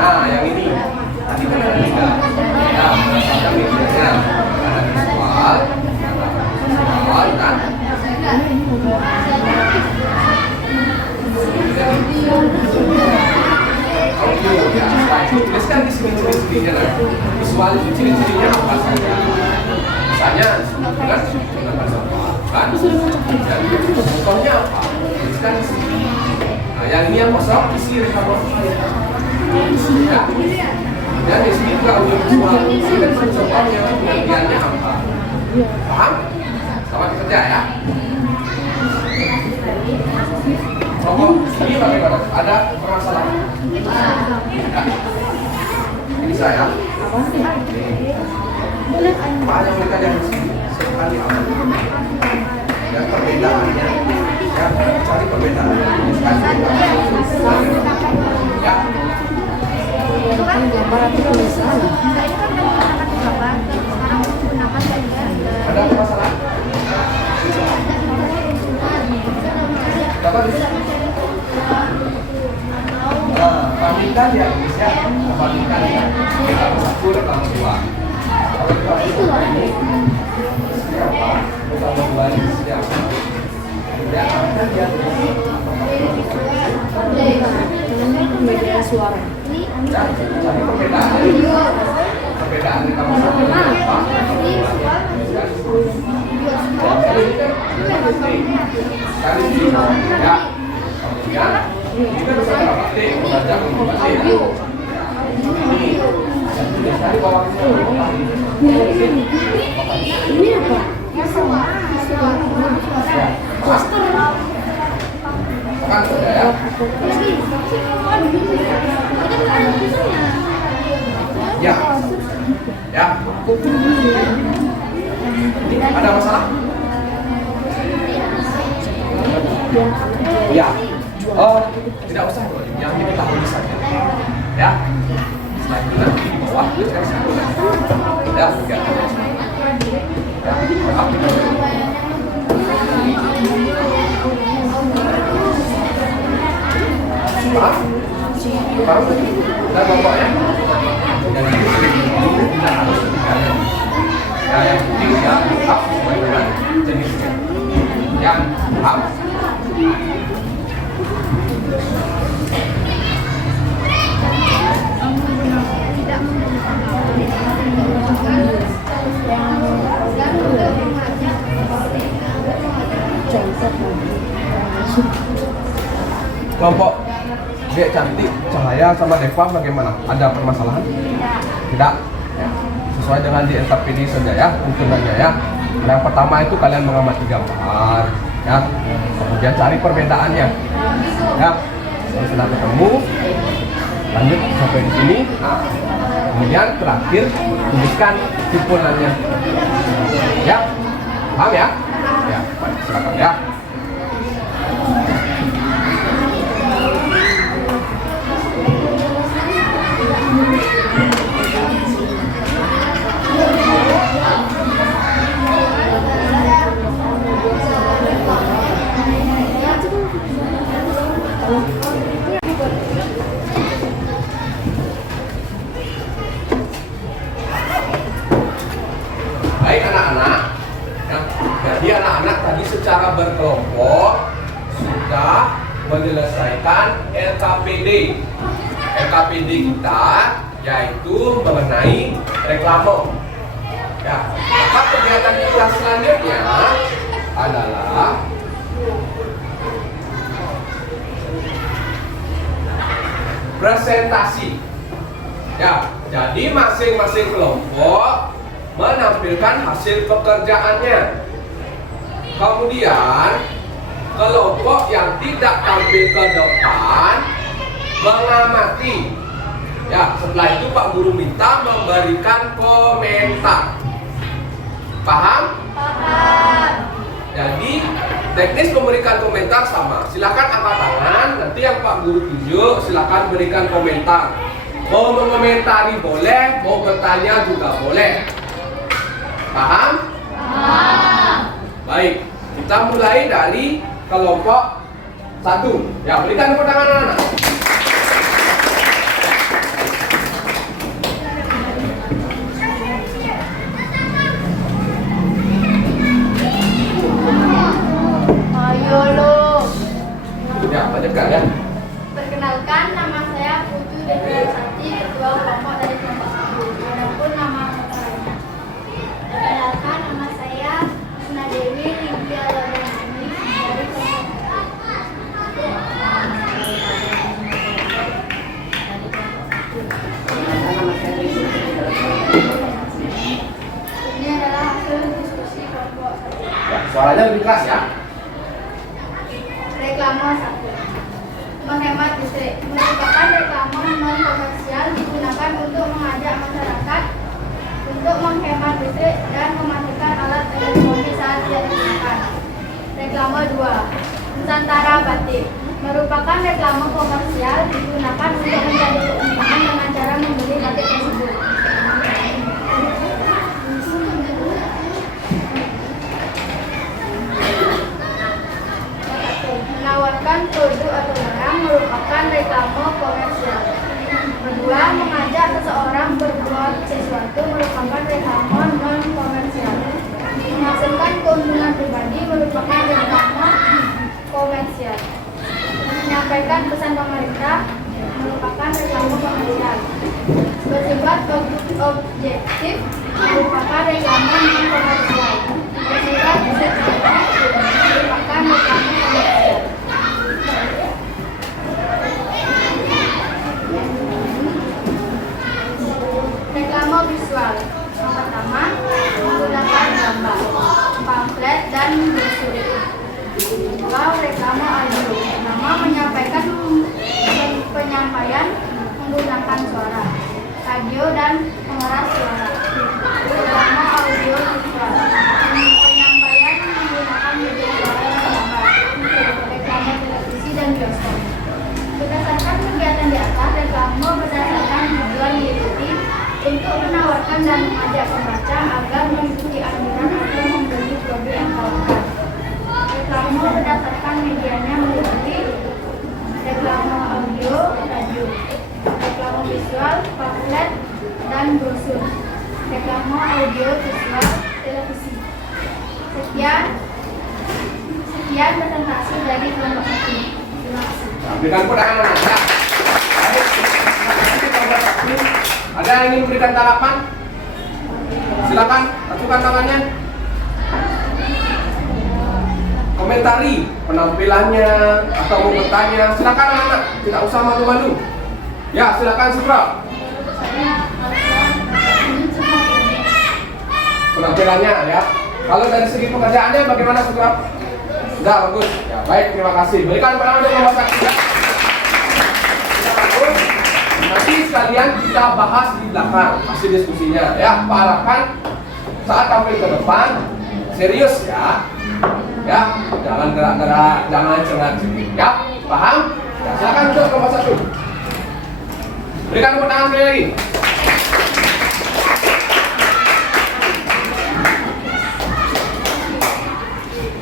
Nah, yang ini tadi kan ada 3. Ya, ada medianya, ada visual, kan? Audio, ya. Tuliskan di sini ciri-cirinya lah. Visual itu ciri-cirinya apa saja? Misalnya, dengan bahasa kan? Dan contohnya apa? Tuliskan di sini. Nah, yang ini yang kosong isi rekaman. Ya. Dan di sini juga audio visual. Ini contohnya pengertiannya apa? Paham? Selamat kerja ya. Contoh ini bagaimana? Ada permasalahan? Ya. Bisa ya? Apa yang mereka yang sekali ya perbedaannya, ya cari perbedaannya. Ya. Itu kan gambar atau tulisan. Enggak, itu kan menggunakan gambar. Sekarang menggunakan gambar. Ada permasalahan? Dapat? Nah, bandingkan ya, bisa bandingkan ya. Rekaman 1, rekaman 2. Kalau rekaman 2 ini siapa? Rekaman 2 ini siapa? Ya, kan dia Pembedaan suara. ya, cari perbedaan. Perbedaan rekaman 1 ini apa? Sekali ini, ya. Kemudian kita bisa berapa detik, belajar berapa detik. Ini sekali bawah Ini apa? kan sudah ya. Ya, ya. Ada masalah? Ya. Oh, tidak usah. Yang ini kita tulis saja. Ya. Setelah itu nanti di bawah tuliskan satu lagi. Ya, ya. Paham? Paham? Dan pokoknya dan itu tidak harus dikali. Ya, yang penting ya lengkap sesuai dengan jenisnya. Ya, paham? Kelompok Dek Cantik, Cahaya sama Deva bagaimana? Ada permasalahan? Tidak. Ya. Sesuai dengan di encyclopedia saja ya, hitungannya ya. Yang pertama itu kalian mengamati gambar, ya. Kemudian cari perbedaannya, ya. Setelah ketemu, lanjut sampai di sini. Nah, kemudian terakhir tuliskan simpulannya, ya. Paham ya? Ya, baik, silakan ya. Baik anak-anak, ya, jadi anak-anak tadi secara berkelompok LKPD. LKPD kita yaitu mengenai reklame. Ya, maka kegiatan kelas selanjutnya adalah presentasi. Ya, jadi masing-masing kelompok menampilkan hasil pekerjaannya. Kemudian kelompok yang tidak tampil ke depan mengamati. Ya, setelah itu Pak Guru minta memberikan komentar. Paham? Paham. Jadi teknis memberikan komentar sama. Silakan angkat tangan. Nanti yang Pak Guru tunjuk, silakan berikan komentar. Mau mengomentari boleh, mau bertanya juga boleh. Paham? Paham. Baik, kita mulai dari kelompok 1. Ya, berikan tepuk tangan anak-anak. Ayo lo. Ya, lanjutkan ya. Perkenalkan, nama saya Putu Dewiasati, ketua kelompok dari kelompok 1. Adapun nama lainnya. Perkenalkan, nama saya Suna Dewi Lydia Laurani dari kelompok 1. Ini adalah hasil diskusi kelompok 1. Ya, suaranya lebih keras ya. Reklame 1. Menghemat listrik merupakan reklame non komersial digunakan untuk mengajak masyarakat untuk menghemat listrik dan mematikan alat elektronik saat tidak digunakan. Reklame 2. Nusantara Batik merupakan reklame komersial digunakan untuk mencari keuntungan dengan cara membeli batik tersebut. Menawarkan produk atau barang merupakan reklame komersial. Kedua, mengajak seseorang berbuat sesuatu merupakan reklame non komersial. Menghasilkan keuntungan pribadi merupakan reklame komersial. Menyampaikan pesan pemerintah merupakan reklame komersial. Bersifat objektif merupakan reklame non komersial. Bersifat subjektif merupakan reklame komersial. Reklame visual. Yang pertama, menggunakan gambar, pamflet, dan brosur. Kedua, reklame audio. Pertama, menyampaikan penyampaian menggunakan suara, radio, dan pengeras suara. Reklame audio visual. Penyampaian menggunakan media suara dan gambar. Reklame televisi dan bioskop. Berdasarkan kegiatan di atas, reklame berdasarkan tujuan diikuti untuk menawarkan dan mengajak pembaca agar mengikuti anjuran atau membeli produk yang ditawarkan. Reklame berdasarkan medianya meliputi reklame audio, radio, reklame visual, pamflet, dan brosur, reklame audio visual, televisi. Sekian presentasi dari kelompok 1. Terima kasih. Berikan tepuk tangan anak-anak. Ya. Baik, kelompok 1. Ada yang ingin memberikan tanggapan? Silakan, ajukan tangannya. Komentari penampilannya atau mau bertanya, silakan anak-anak, tidak usah malu-malu. Ya, silakan Sukra. Penampilannya ya. Kalau dari segi pekerjaannya bagaimana Sukra? Sudah bagus. Ya, baik, terima kasih. Berikan tangan untuk kelompok 1. Sudah bagus. Nanti sekalian kita bahas di belakang hasil diskusinya ya. Pak harapkan saat tampil ke depan serius ya. Ya, jangan gerak-gerak, jangan cengat-cengit ya. Paham? Ya, silakan untuk kelompok 1. Berikan tepuk tangan sekali lagi.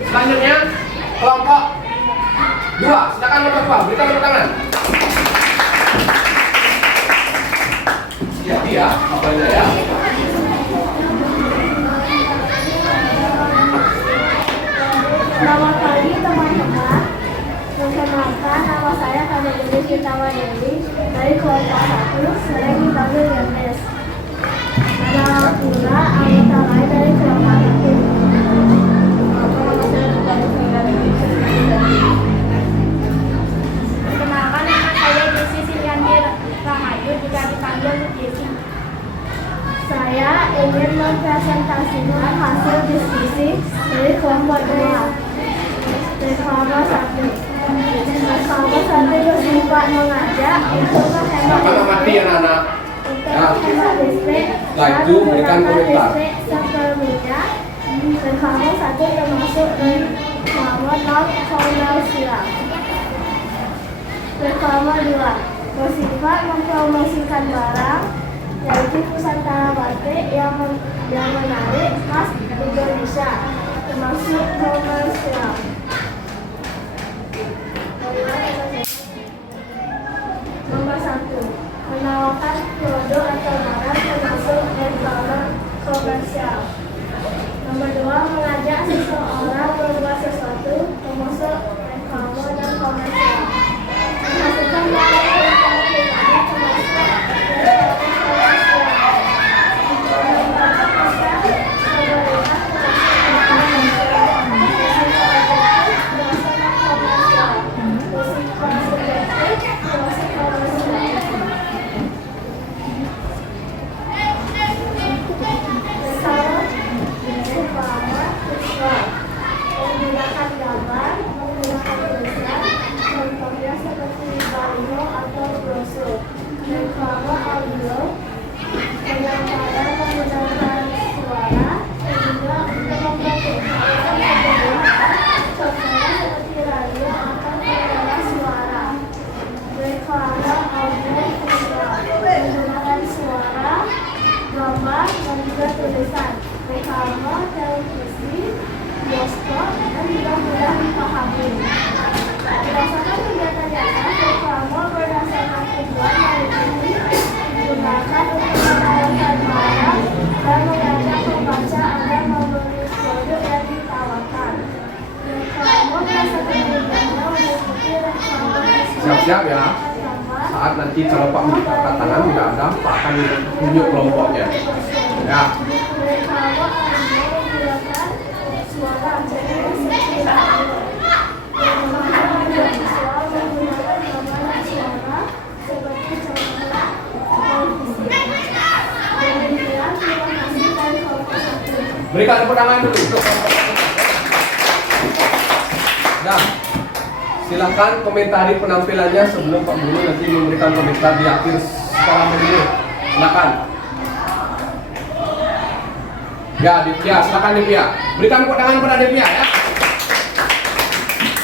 Selanjutnya kelompok 2. Silakan kelompok 2, berikan tepuk tangan. Jadi ya, apanya ya? Selamat pagi teman-teman. Perkenalkan, nama saya Kak Dewi Sitawa Dewi dari kelompok 1. Saya dipanggil Yandes. Ada pula anggota lain dari kelompok 1. Perkenalkan, nama saya Desi Siliandi Rahayu, juga dipanggil Desi. Saya ingin mempresentasikan hasil diskusi dari kelompok 2. Dari kelompok 1. Kelompok 1 bersifat mengajak untuk menghemat Silakan amati anak-anak. Ya. menghemat listrik Setelah itu berikan komentar. seperlunya. Dan kelompok 1 termasuk dari kelompok non komersial. Dan kelompok 2 bersifat mempromosikan barang, yaitu Nusantara batik yang menarik khas Indonesia, termasuk komersial. Nomor 1, menawarkan produk atau barang termasuk reklame komersial. Nomor 2, mengajak seseorang berbuat sesuatu termasuk reklame dan komersial. Menghasilkan barang yang termasuk menggunakan gambar, menggunakan tulisan, contohnya seperti baliho atau brosur. Reklame audio, penyampaian menggunakan suara, dan juga untuk memperkenalkan contohnya seperti radio atau pengeras suara. Reklame audio visual, menggunakan suara, gambar, dan juga tulisan. Reklame televisi, bioskop, dan juga mudah dipahami. Berdasarkan kegiatan dasar, reklame berdasarkan tujuan meliputi digunakan untuk menawarkan barang dan mengajak pembaca agar membeli produk yang ditawarkan. Reklame berdasarkan tujuannya meliputi reklame Siap-siap ya. Saat nanti kalau Pak minta angkat tangan tidak ada, Pak akan tunjuk kelompoknya. Ya. reklame audio menggunakan suara jadi seperti radio. Reklame visual menggunakan gambar dan suara seperti contohnya televisi. Demikian, terima kasih dari kelompok 1. Berikan tepuk tangan dulu untuk kelompok. Nah, silakan komentari penampilannya sebelum Pak Guru nanti memberikan komentar di akhir sekolah dulu. Silakan. Ya, Divya, silakan Divya. Berikan tepuk tangan kepada Divya ya.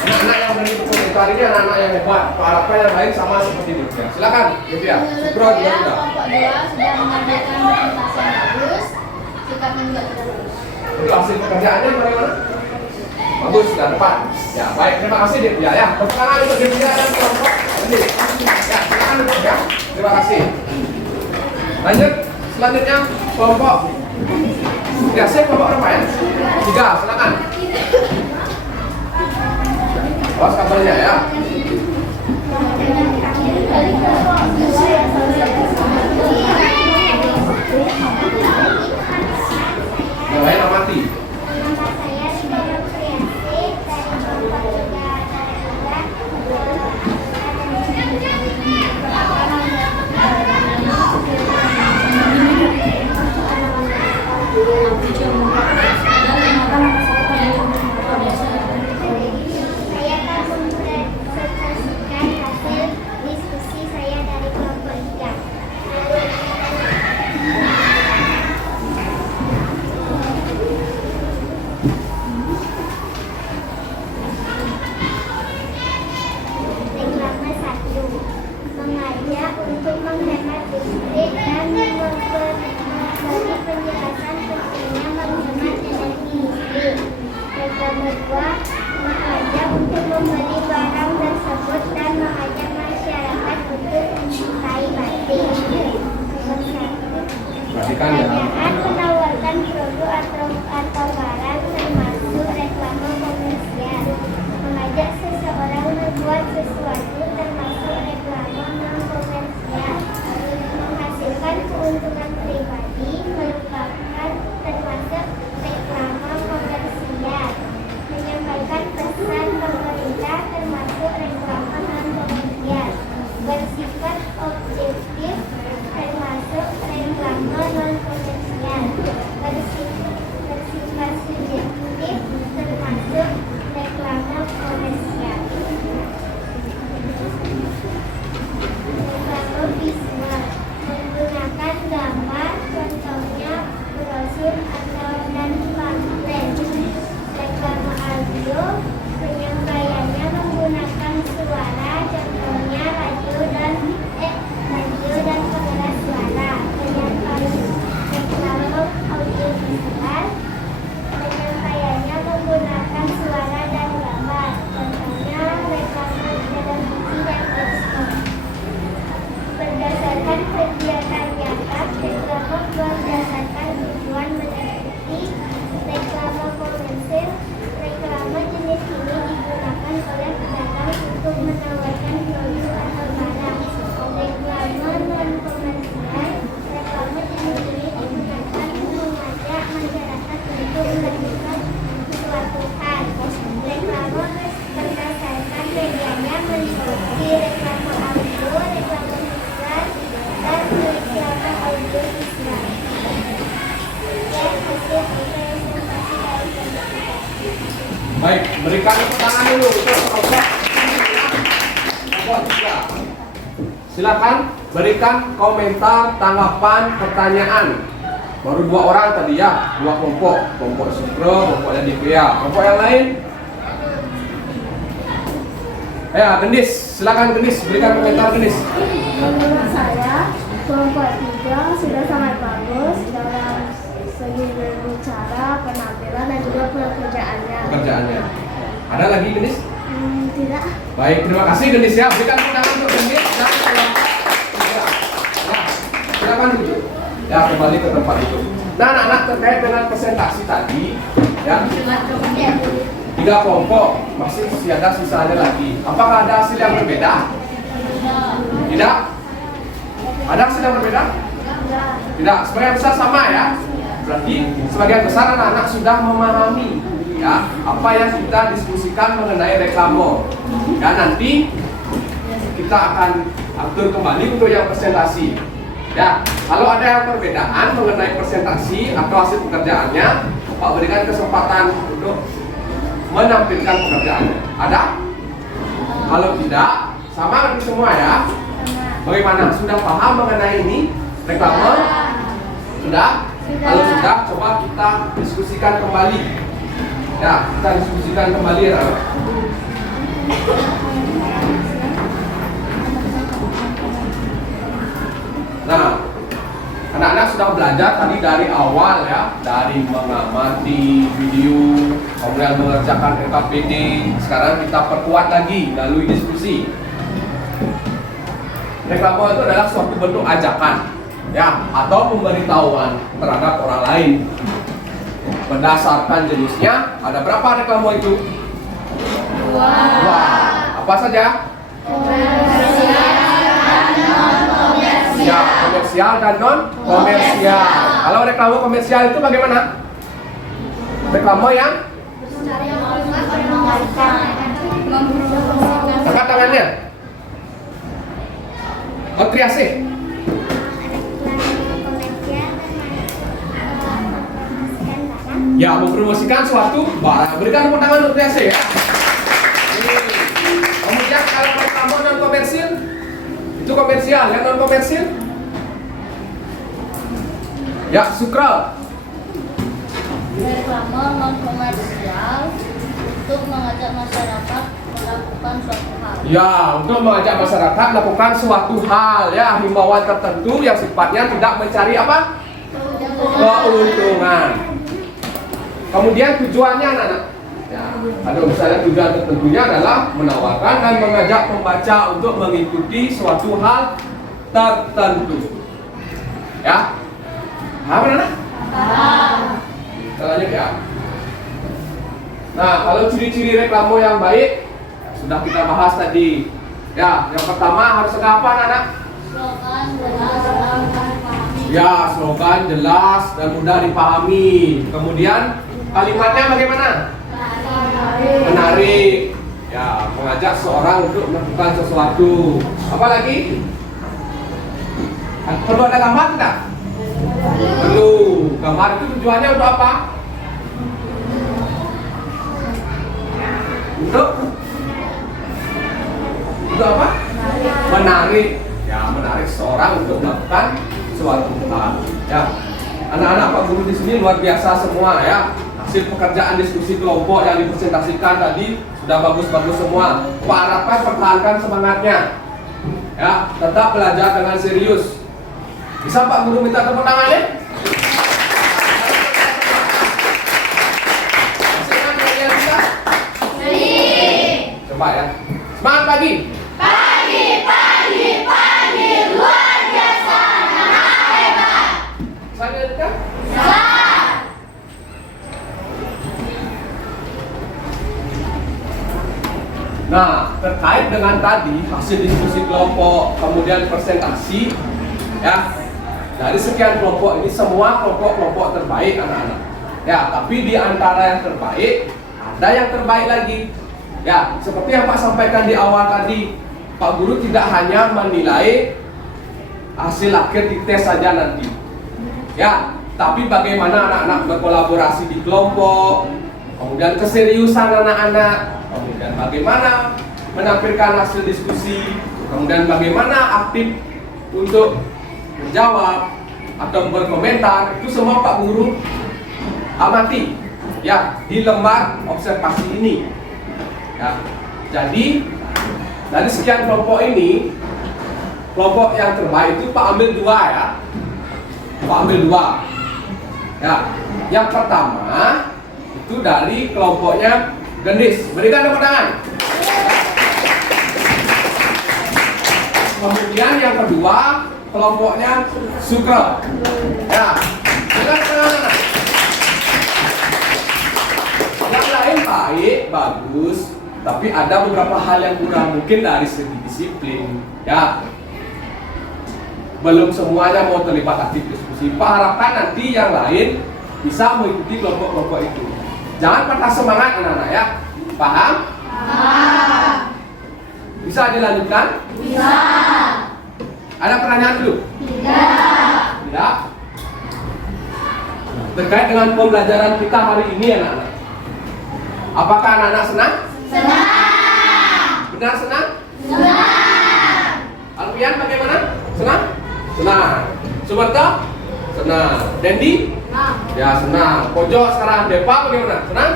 Anak-anak yang berani berkomentar ini anak-anak yang hebat. Pak harapkan yang lain sama seperti Divya. Silakan Divya. Supro juga sudah. Kelompok 2 sudah mengajarkan presentasi yang bagus, sikapnya juga sudah bagus. Itu hasil pekerjaannya bagaimana? Bagus, sudah tepat. Ya, baik. Terima kasih Divya ya. Tepuk tangan untuk Divya dan kelompok ini. Ya, silakan untuk ya. Terima kasih. Lanjut. Selanjutnya kelompok. Ya, saya kelompok berapa ya? 3, silakan. Awas kabelnya ya. Yang lain amati. Nama saya Ridho Priyanti dari kelompok 3. Saya akan mempresentasikan hasil diskusi saya dari kelompok 3. Reklame 1, mengajak untuk menghemat listrik dan memberi penjelasan pentingnya menghemat energi listrik. Reklame 2, mengajak untuk membeli barang tersebut dan mengajak masyarakat untuk mencintai batik. Nomor 1, Perhatikan ya. pengajaan menawarkan produk atau barang termasuk reklame komersial. Mengajak seseorang berbuat sesuatu termasuk reklame keuntungan pribadi merupakan termasuk reklame komersial. Menyampaikan pesan pemerintah termasuk reklame non-komersial. Bersifat objektif termasuk reklame non-komersial. Bersifat subjektif termasuk reklame komersial. Reklame visual menggunakan gambar, contohnya brosur atau dan pamflet. Reklame audio penyampaiannya menggunakan suara, contohnya radio dan pengeras suara. Reklame audiovisual penyampaiannya menggunakan suara dan gambar, contohnya reklame televisi dan bioskop. Berdasarkan kegiatan nyata, reklame berdasarkan tujuan mengikuti reklame komersil. Reklame jenis ini digunakan oleh pedagang untuk menawarkan produk atau barang. Reklame non-komersial, reklame jenis ini digunakan mengajak masyarakat untuk melakukan suatu hal. Reklame berdasarkan medianya meliputi reklame audio, reklame visual, dan reklame audio visual. Hasil presentasi dari Baik, berikan tepuk tangan dulu untuk kelompok. Kelompok 3. Silakan berikan komentar, tanggapan, pertanyaan. Baru 2 orang tadi ya, 2 kelompok. Kelompok Sukro, kelompoknya Divya. Kelompok yang lain? Ya, Gendis. Silakan Gendis, berikan komentar Gendis. Menurut saya, kelompok 3 sudah sangat bagus dalam segi berbicara, penampilan, dan juga pekerjaannya. Pekerjaannya. Ada lagi Gendis? Tidak. Baik, terima kasih Gendis ya. Berikan tepuk tangan untuk Gendis dan kelompok 3. Nah, silakan duduk. Ya, kembali ke tempat itu. Nah, anak-anak terkait dengan presentasi tadi, ya. 3 kelompok, masih ada sisanya lagi. Apakah ada hasil yang berbeda? Tidak? Ada hasil yang berbeda? Tidak, sebagian besar sama ya. Berarti sebagian besar anak-anak sudah memahami ya apa yang kita diskusikan mengenai reklame. Ya, nanti kita akan atur kembali untuk yang presentasi. Ya, kalau ada yang perbedaan mengenai presentasi atau hasil pekerjaannya, Pak berikan kesempatan untuk menampilkan pekerjaannya. Ada? Kalau tidak, sama nanti semua ya. Bagaimana? Sudah paham mengenai ini? Reklame? Sudah? Kalau sudah, coba kita diskusikan kembali. Ya, kita diskusikan kembali ya. Nah, anak-anak sudah belajar tadi dari awal ya, dari mengamati video, kemudian mengerjakan RKPD. Sekarang kita perkuat lagi melalui diskusi. Reklame itu adalah suatu bentuk ajakan, ya, atau pemberitahuan terhadap orang lain. Berdasarkan jenisnya, ada berapa reklame itu? 2. Apa saja? Ya, komersial dan non komersial. Kalau reklame komersial itu bagaimana? Reklame yang angkat tangannya. Oh, Triasih. Ya, mempromosikan suatu barang. Berikan tepuk tangan untuk Triasih ya. Kemudian kalau reklame non komersil, itu komersial, yang non komersil. Ya, Sukral. Reklame non komersial untuk mengajak masyarakat melakukan suatu hal. Ya, untuk mengajak masyarakat melakukan suatu hal ya, himbauan tertentu yang sifatnya tidak mencari apa? Keuntungan. Kemudian tujuannya anak-anak. Ya, ada misalnya tujuan tertentunya adalah menawarkan dan mengajak pembaca untuk mengikuti suatu hal tertentu. Ya. Apa anak? Kita lanjut ya. Nah, kalau ciri-ciri reklame yang baik sudah kita bahas tadi. Ya, yang pertama harus ada apa anak? Slogan, jelas, dan pahami. Ya, slogan jelas dan mudah dipahami. Kemudian kalimatnya bagaimana? Menarik. Ya, mengajak seorang untuk melakukan sesuatu. Apa lagi? Perlu ada gambar tidak? Perlu. Gambar itu tujuannya untuk apa? Untuk apa? Menarik. Ya, menarik seorang untuk melakukan suatu hal. Ya, anak-anak Pak Guru di sini luar biasa semua ya. Hasil pekerjaan diskusi kelompok yang dipresentasikan tadi sudah bagus-bagus semua. Pak harapkan pertahankan semangatnya. Ya, tetap belajar dengan serius. Bisa Pak Guru minta tepuk tangan ya? Masih kalian bisa? Coba ya. Semangat pagi. Luar biasa, anak hebat. Saya dekat. Nah, terkait dengan tadi hasil diskusi kelompok, kemudian presentasi, ya, dari sekian kelompok ini semua kelompok terbaik anak-anak. Ya, tapi di antara yang terbaik ada yang terbaik lagi. Ya, seperti yang Pak sampaikan di awal tadi, Pak Guru tidak hanya menilai hasil akhir di tes saja nanti. Ya, tapi bagaimana anak-anak berkolaborasi di kelompok, kemudian keseriusan anak-anak, kemudian bagaimana menampilkan hasil diskusi, kemudian bagaimana aktif untuk menjawab atau berkomentar, itu semua Pak Guru amati ya di lembar observasi ini. Ya, jadi dari sekian kelompok ini, kelompok yang terbaik itu Pak ambil 2 ya. Pak ambil 2. Ya, yang pertama itu dari kelompoknya Gendis. Berikan tepuk tangan. Kemudian yang kedua kelompoknya Sukro. Ya, berikan tepuk tangan. Yang lain baik, bagus, tapi ada beberapa hal yang kurang, mungkin dari segi disiplin. Ya, belum semuanya mau terlibat aktif diskusi. Pak harapkan nanti yang lain bisa mengikuti kelompok-kelompok itu. Jangan patah semangat anak-anak ya. Paham? Paham. Bisa dilanjutkan? Bisa. Ada pertanyaan dulu? Tidak. Tidak? Terkait dengan pembelajaran kita hari ini anak-anak, apakah anak-anak senang? Senang. Benar senang? Senang. Alfian bagaimana? Senang? Senang. Sumarta? Senang. Dendi? Ya senang. Pojok sekarang Depa bagaimana? Senang?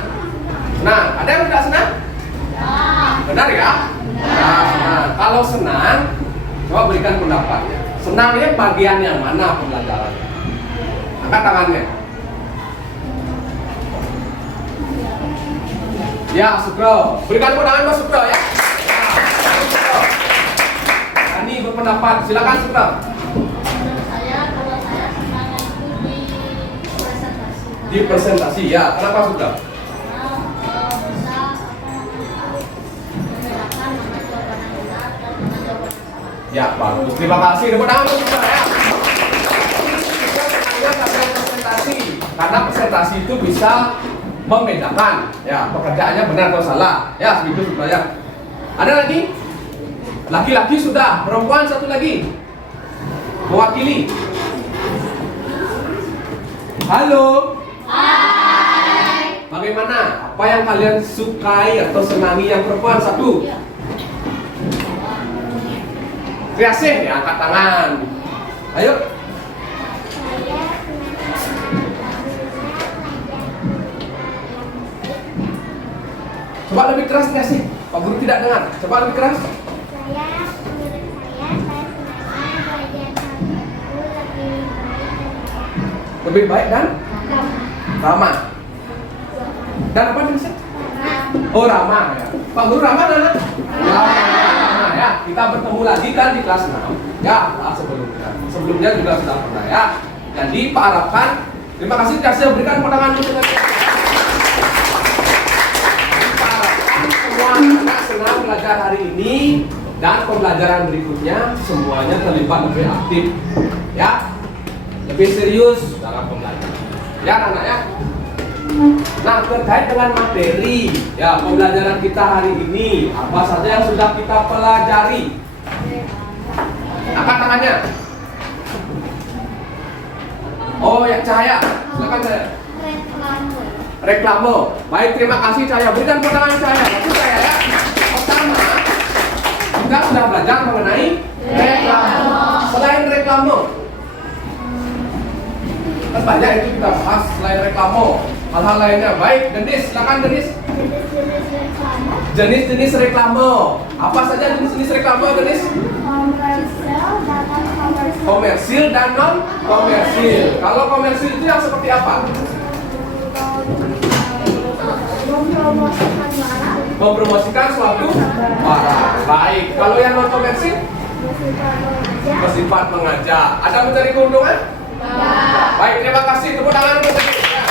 Senang. Ada yang tidak senang? Benar ya? Ya senang. Kalau senang, coba berikan pendapatnya. Senangnya bagian yang mana pembelajaran? Angkat tangannya. Ya, Sukro. Berikan tepuk tangan buat Sukro ya. Ini berpendapat. Silakan Sukro. Kalau saya senang itu di presentasi. Di presentasi ya. Kenapa Sukro? Bisa membedakan mana jawaban yang benar dan mana jawaban yang salah. Ya, bagus. Terima kasih. Tepuk tangan untuk Sukro ya. Senangnya kalian presentasi. Karena presentasi itu bisa membedakan ya pekerjaannya benar atau salah ya, segitu Sukro ya. Ada lagi? Laki-laki sudah, perempuan satu lagi mewakili. Halo. Hai. Bagaimana? Apa yang kalian sukai atau senangi yang perempuan? Satu. Kreatif ya, angkat tangan. Ayo. Coba lebih keras nggak sih? Pak Guru tidak dengar. Coba lebih keras. Menurut saya senangnya bagian satu Lebih baik dan ramah. Dan apa nih? Oh ramah ya. Pak Guru ramah anak? Ramah ya. Kita bertemu lagi kan di kelas 6 ya, sebelumnya. Sebelumnya juga sudah pernah ya. Jadi Pak harapkan, terima kasih kasih berikan potongan dulu. Semua anak senang belajar hari ini dan pembelajaran berikutnya semuanya terlibat lebih aktif ya. lebih serius dalam pembelajaran. Ya anak ya. Nah, terkait dengan materi ya pembelajaran kita hari ini, apa saja yang sudah kita pelajari? Angkat tangannya. Oh, yang Cahaya, silakan Cahaya. Reklame. Baik, terima kasih Cahaya. Berikan tepuk tangan Cahaya. Bagus Cahaya ya. Pertama, kita sudah belajar mengenai reklame. Selain reklame, kan banyak itu kita bahas selain reklame. Hal-hal lainnya. Baik, Denis, silakan Denis. Jenis-jenis reklame. Apa saja jenis-jenis reklame, Denis? Komersil dan non komersil. Kalau komersil itu yang seperti apa? Mempromosikan suatu barang. Baik. Kalau yang non komersil? Bersifat mengajak. Ada mencari keuntungan? Baik, terima kasih. Tepuk tangan untuk saya.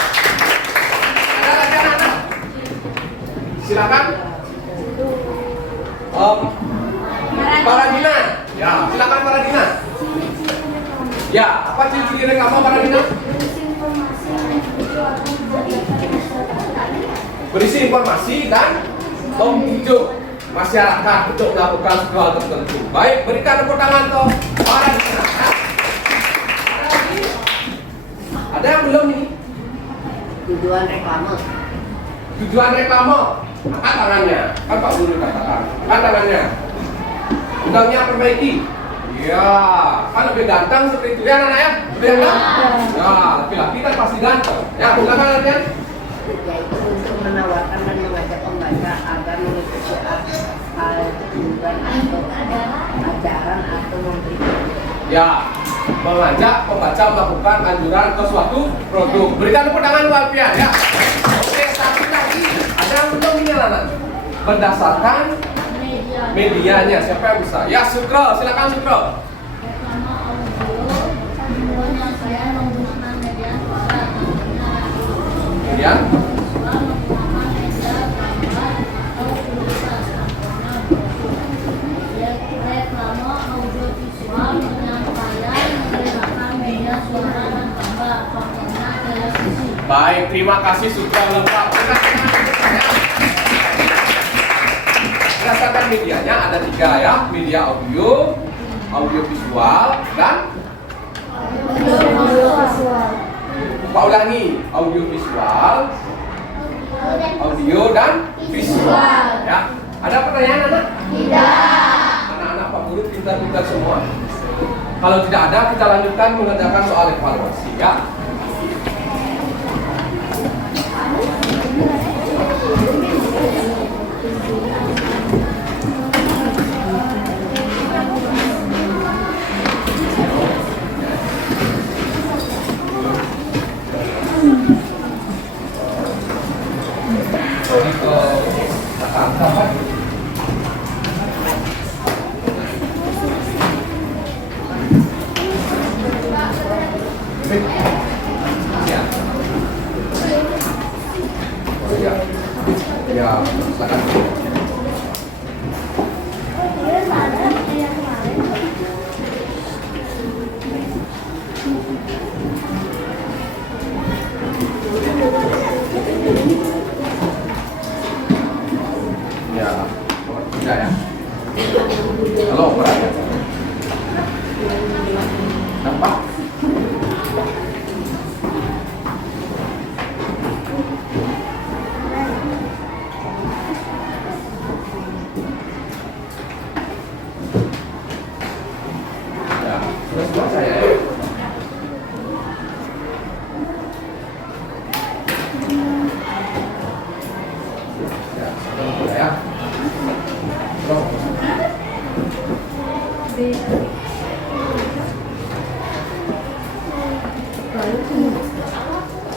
Ada lagi anak-anak? Silakan. Para Dina. Ya, silakan para Dina. Ya, apa ciri-ciri reklame para Dina? Berisi informasi dan membujuk masyarakat untuk melakukan hal tertentu. Baik, berikan tepuk tangan untuk para Dina. Ada yang belum nih? Tujuan reklame. Tujuan reklame. Angkat tangannya. Kan Pak Guru katakan. Angkat tangannya. Undangnya perbaiki. Ya, kan lebih ganteng seperti itu ya anak ya? Lebih ganteng? Ya, laki-laki kan pasti ganteng. Ya, silakan latihan. Yaitu untuk menawarkan dan mengajak pembaca agar mengikuti anjuran atau ajaran atau memberi. Ya, mengajak pembaca melakukan anjuran ke suatu produk. Berikan tepuk tangan buat Alfian ya. Oke, satu lagi. Ada yang belum ini anak? Berdasarkan medianya, siapa yang bisa? Ya, Sukro, silakan Sukro. Kemudian baik, terima kasih sudah lengkap. Berdasarkan medianya ada 3 ya, media audio, audio visual, dan Pak ulangi, audio visual, audio dan visual. Ya, ada pertanyaan anak? Tidak. Anak-anak Pak Guru pintar-pintar semua. Kalau tidak ada, kita lanjutkan mengerjakan soal evaluasi ya. Jadi ke apa? Ya. Ya. Ya, silakan. Ya, tidak ya. Halo, perhatian. Nampak? Ya, terus baca ya. Ya, sudah ya. Terus.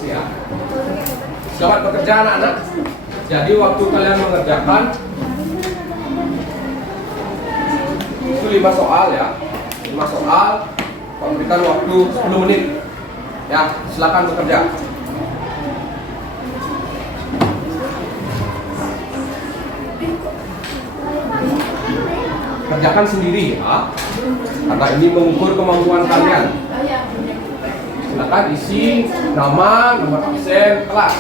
Ya. Selamat bekerja anak-anak. Jadi waktu kalian mengerjakan itu 5 soal ya. 5 soal, memberikan waktu 10 menit. Ya, silakan bekerja. Kerjakan sendiri ya. Karena ini mengukur kemampuan kalian. silakan isi nama, nomor absen, kelas.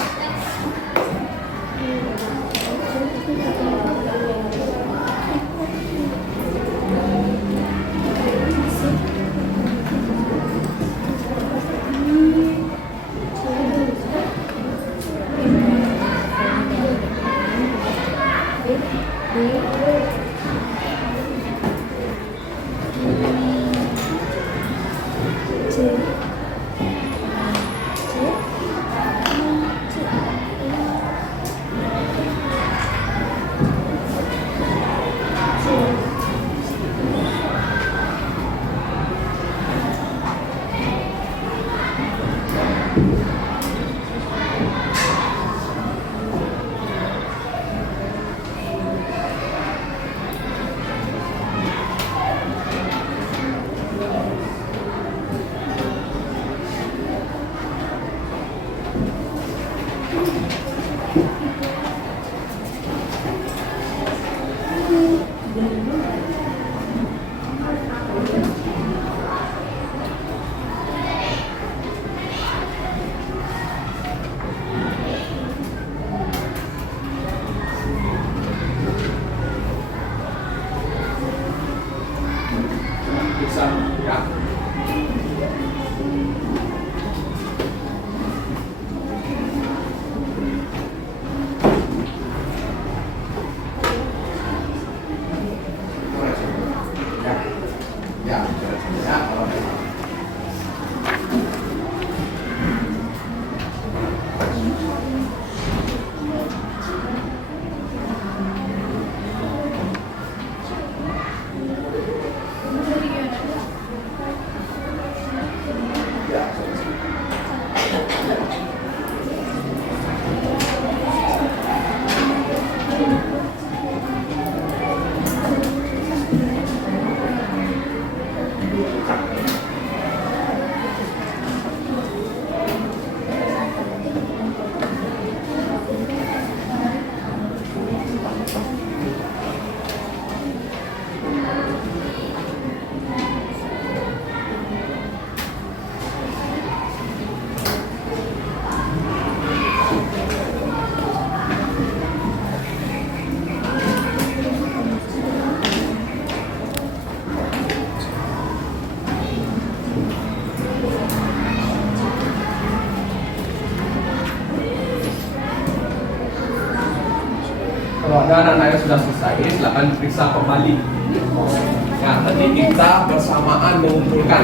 Bisa, ya. Ya, ya, kalau memang. Kalau ada anak-anak yang sudah selesai, silakan periksa kembali. Ya, nanti kita bersamaan mengumpulkan.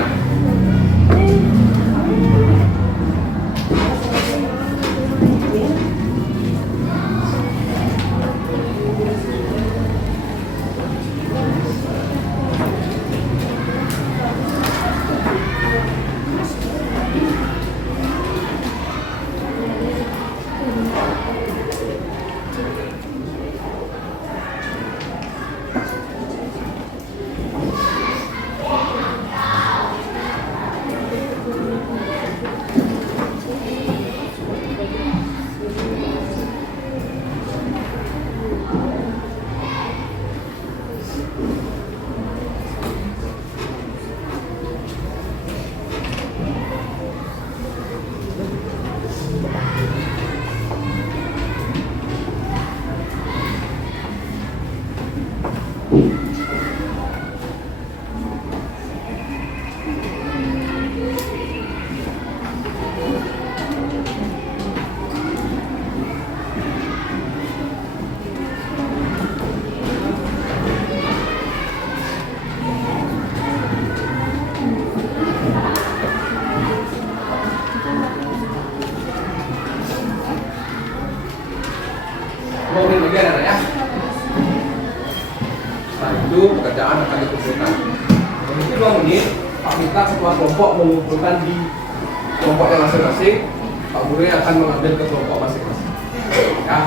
Menit lagi anak ya. Setelah itu pekerjaan akan dikumpulkan. Mungkin 2 menit, Pak minta ketua kelompok mengumpulkan di kelompoknya masing-masing. Pak guru akan mengambil ke kelompok masing-masing. Ya.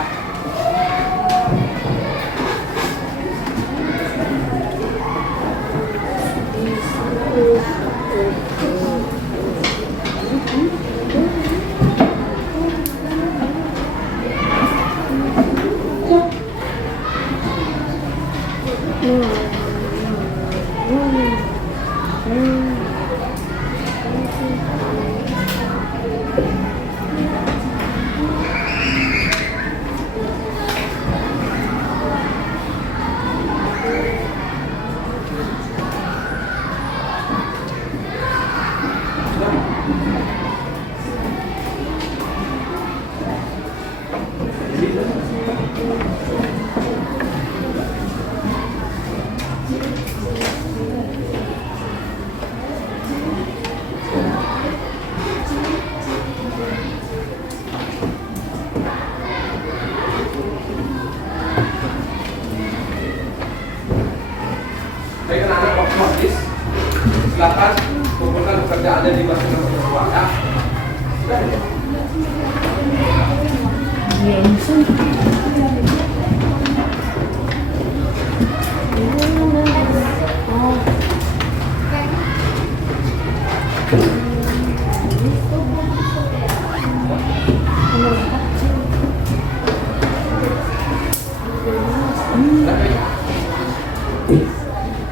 silakan kumpulkan pekerjaannya di masing-masing ruang ya. Sudah ya?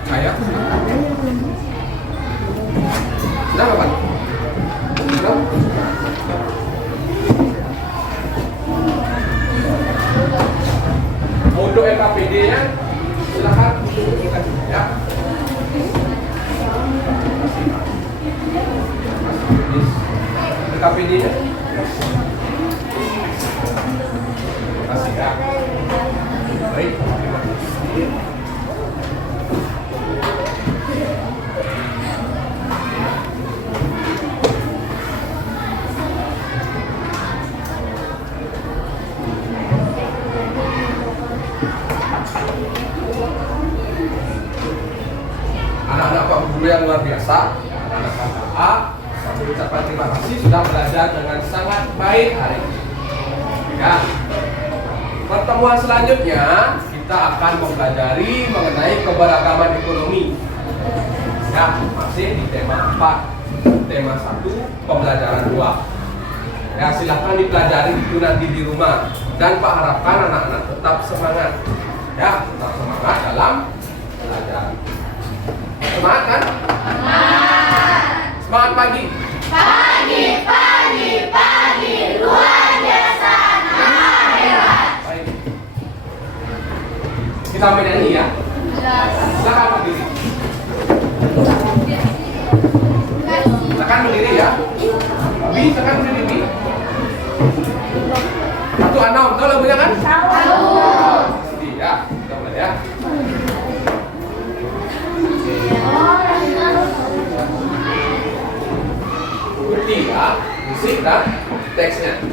Saya sudah Bapak? Sudah? Untuk LKPD-nya silakan kumpulkan ya. LKPD-nya. Terima kasih ya. Baik, terima kasih. Anak-anak Pak Guru yang luar biasa, anak-anak KKA, kami ucapkan terima kasih sudah belajar dengan sangat baik hari ini. Ya, pertemuan selanjutnya kita akan mempelajari mengenai keberagaman ekonomi. Ya, masih di tema 4, tema 1, pembelajaran 2. Ya, silahkan dipelajari itu nanti di rumah. Dan Pak harapkan anak-anak tetap semangat. Ya, tetap semangat dalam belajar. Semangat kan? Semangat pagi. Pagi, luar biasa, nama hebat. Baik. Kita menyanyi ya. Silakan berdiri. Silakan berdiri ya. Bi, silakan berdiri Bi. Satu Anom, tahu lagunya kan? Tahu. Ya, kita mulai ya. Bukti ya, musik dan teksnya.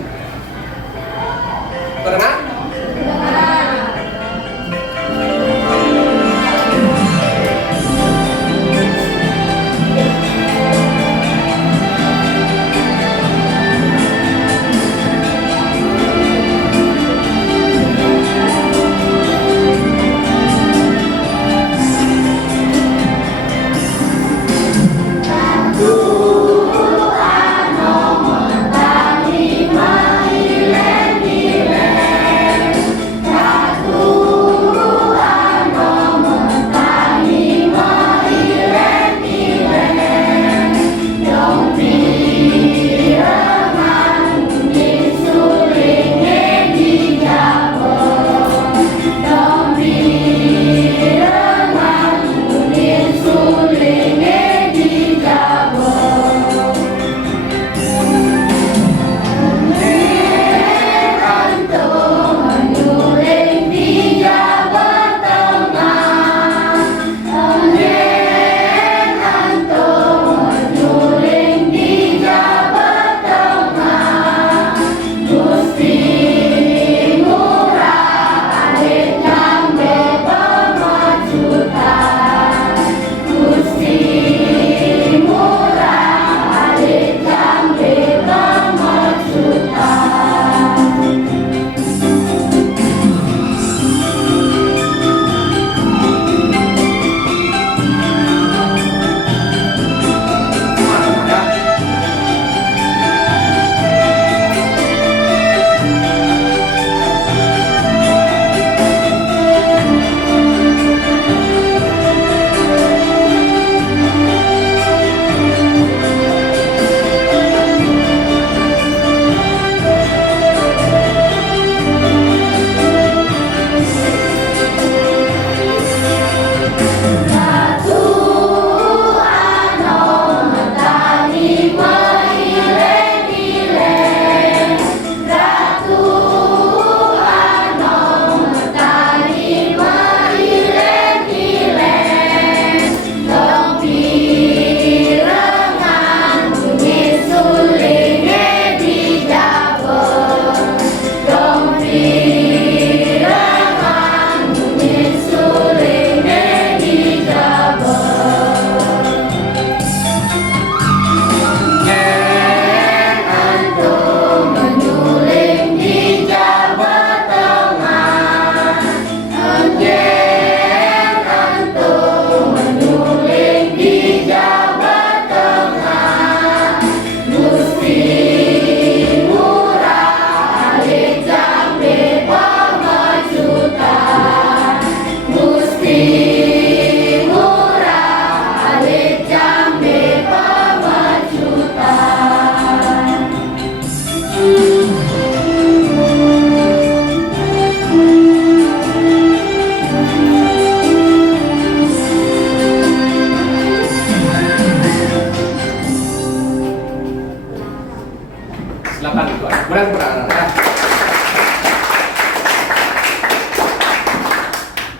Terdengar? Terima Keren kepada anak ya.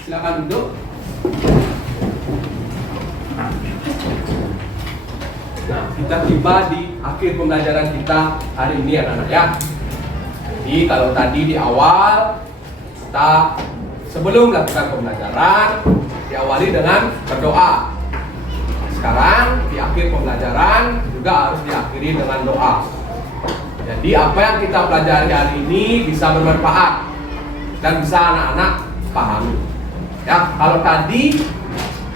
Silakan duduk. Nah, kita tiba di akhir pembelajaran kita hari ini anak-anak ya. Jadi kalau tadi di awal kita sebelum melakukan pembelajaran diawali dengan berdoa. Sekarang di akhir pembelajaran juga harus diakhiri dengan doa. Jadi apa yang kita pelajari hari ini bisa bermanfaat dan bisa anak-anak pahami. Ya, kalau tadi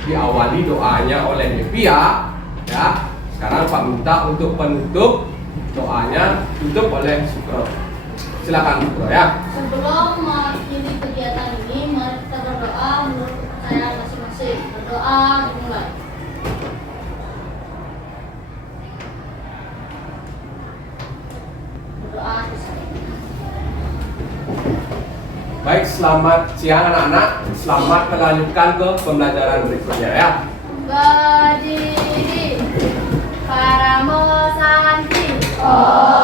diawali doanya oleh Devia, ya, sekarang Pak minta untuk penutup doanya tutup oleh Sukro. Silakan Sukro ya. Sebelum mengakhiri kegiatan ini, mari kita berdoa menurut kepercayaan masing-masing. Berdoa dimulai. Berdoa selesai. Baik, selamat siang anak-anak. Selamat melanjutkan ke pembelajaran berikutnya ya. Berdiri, para mosanti. Oh.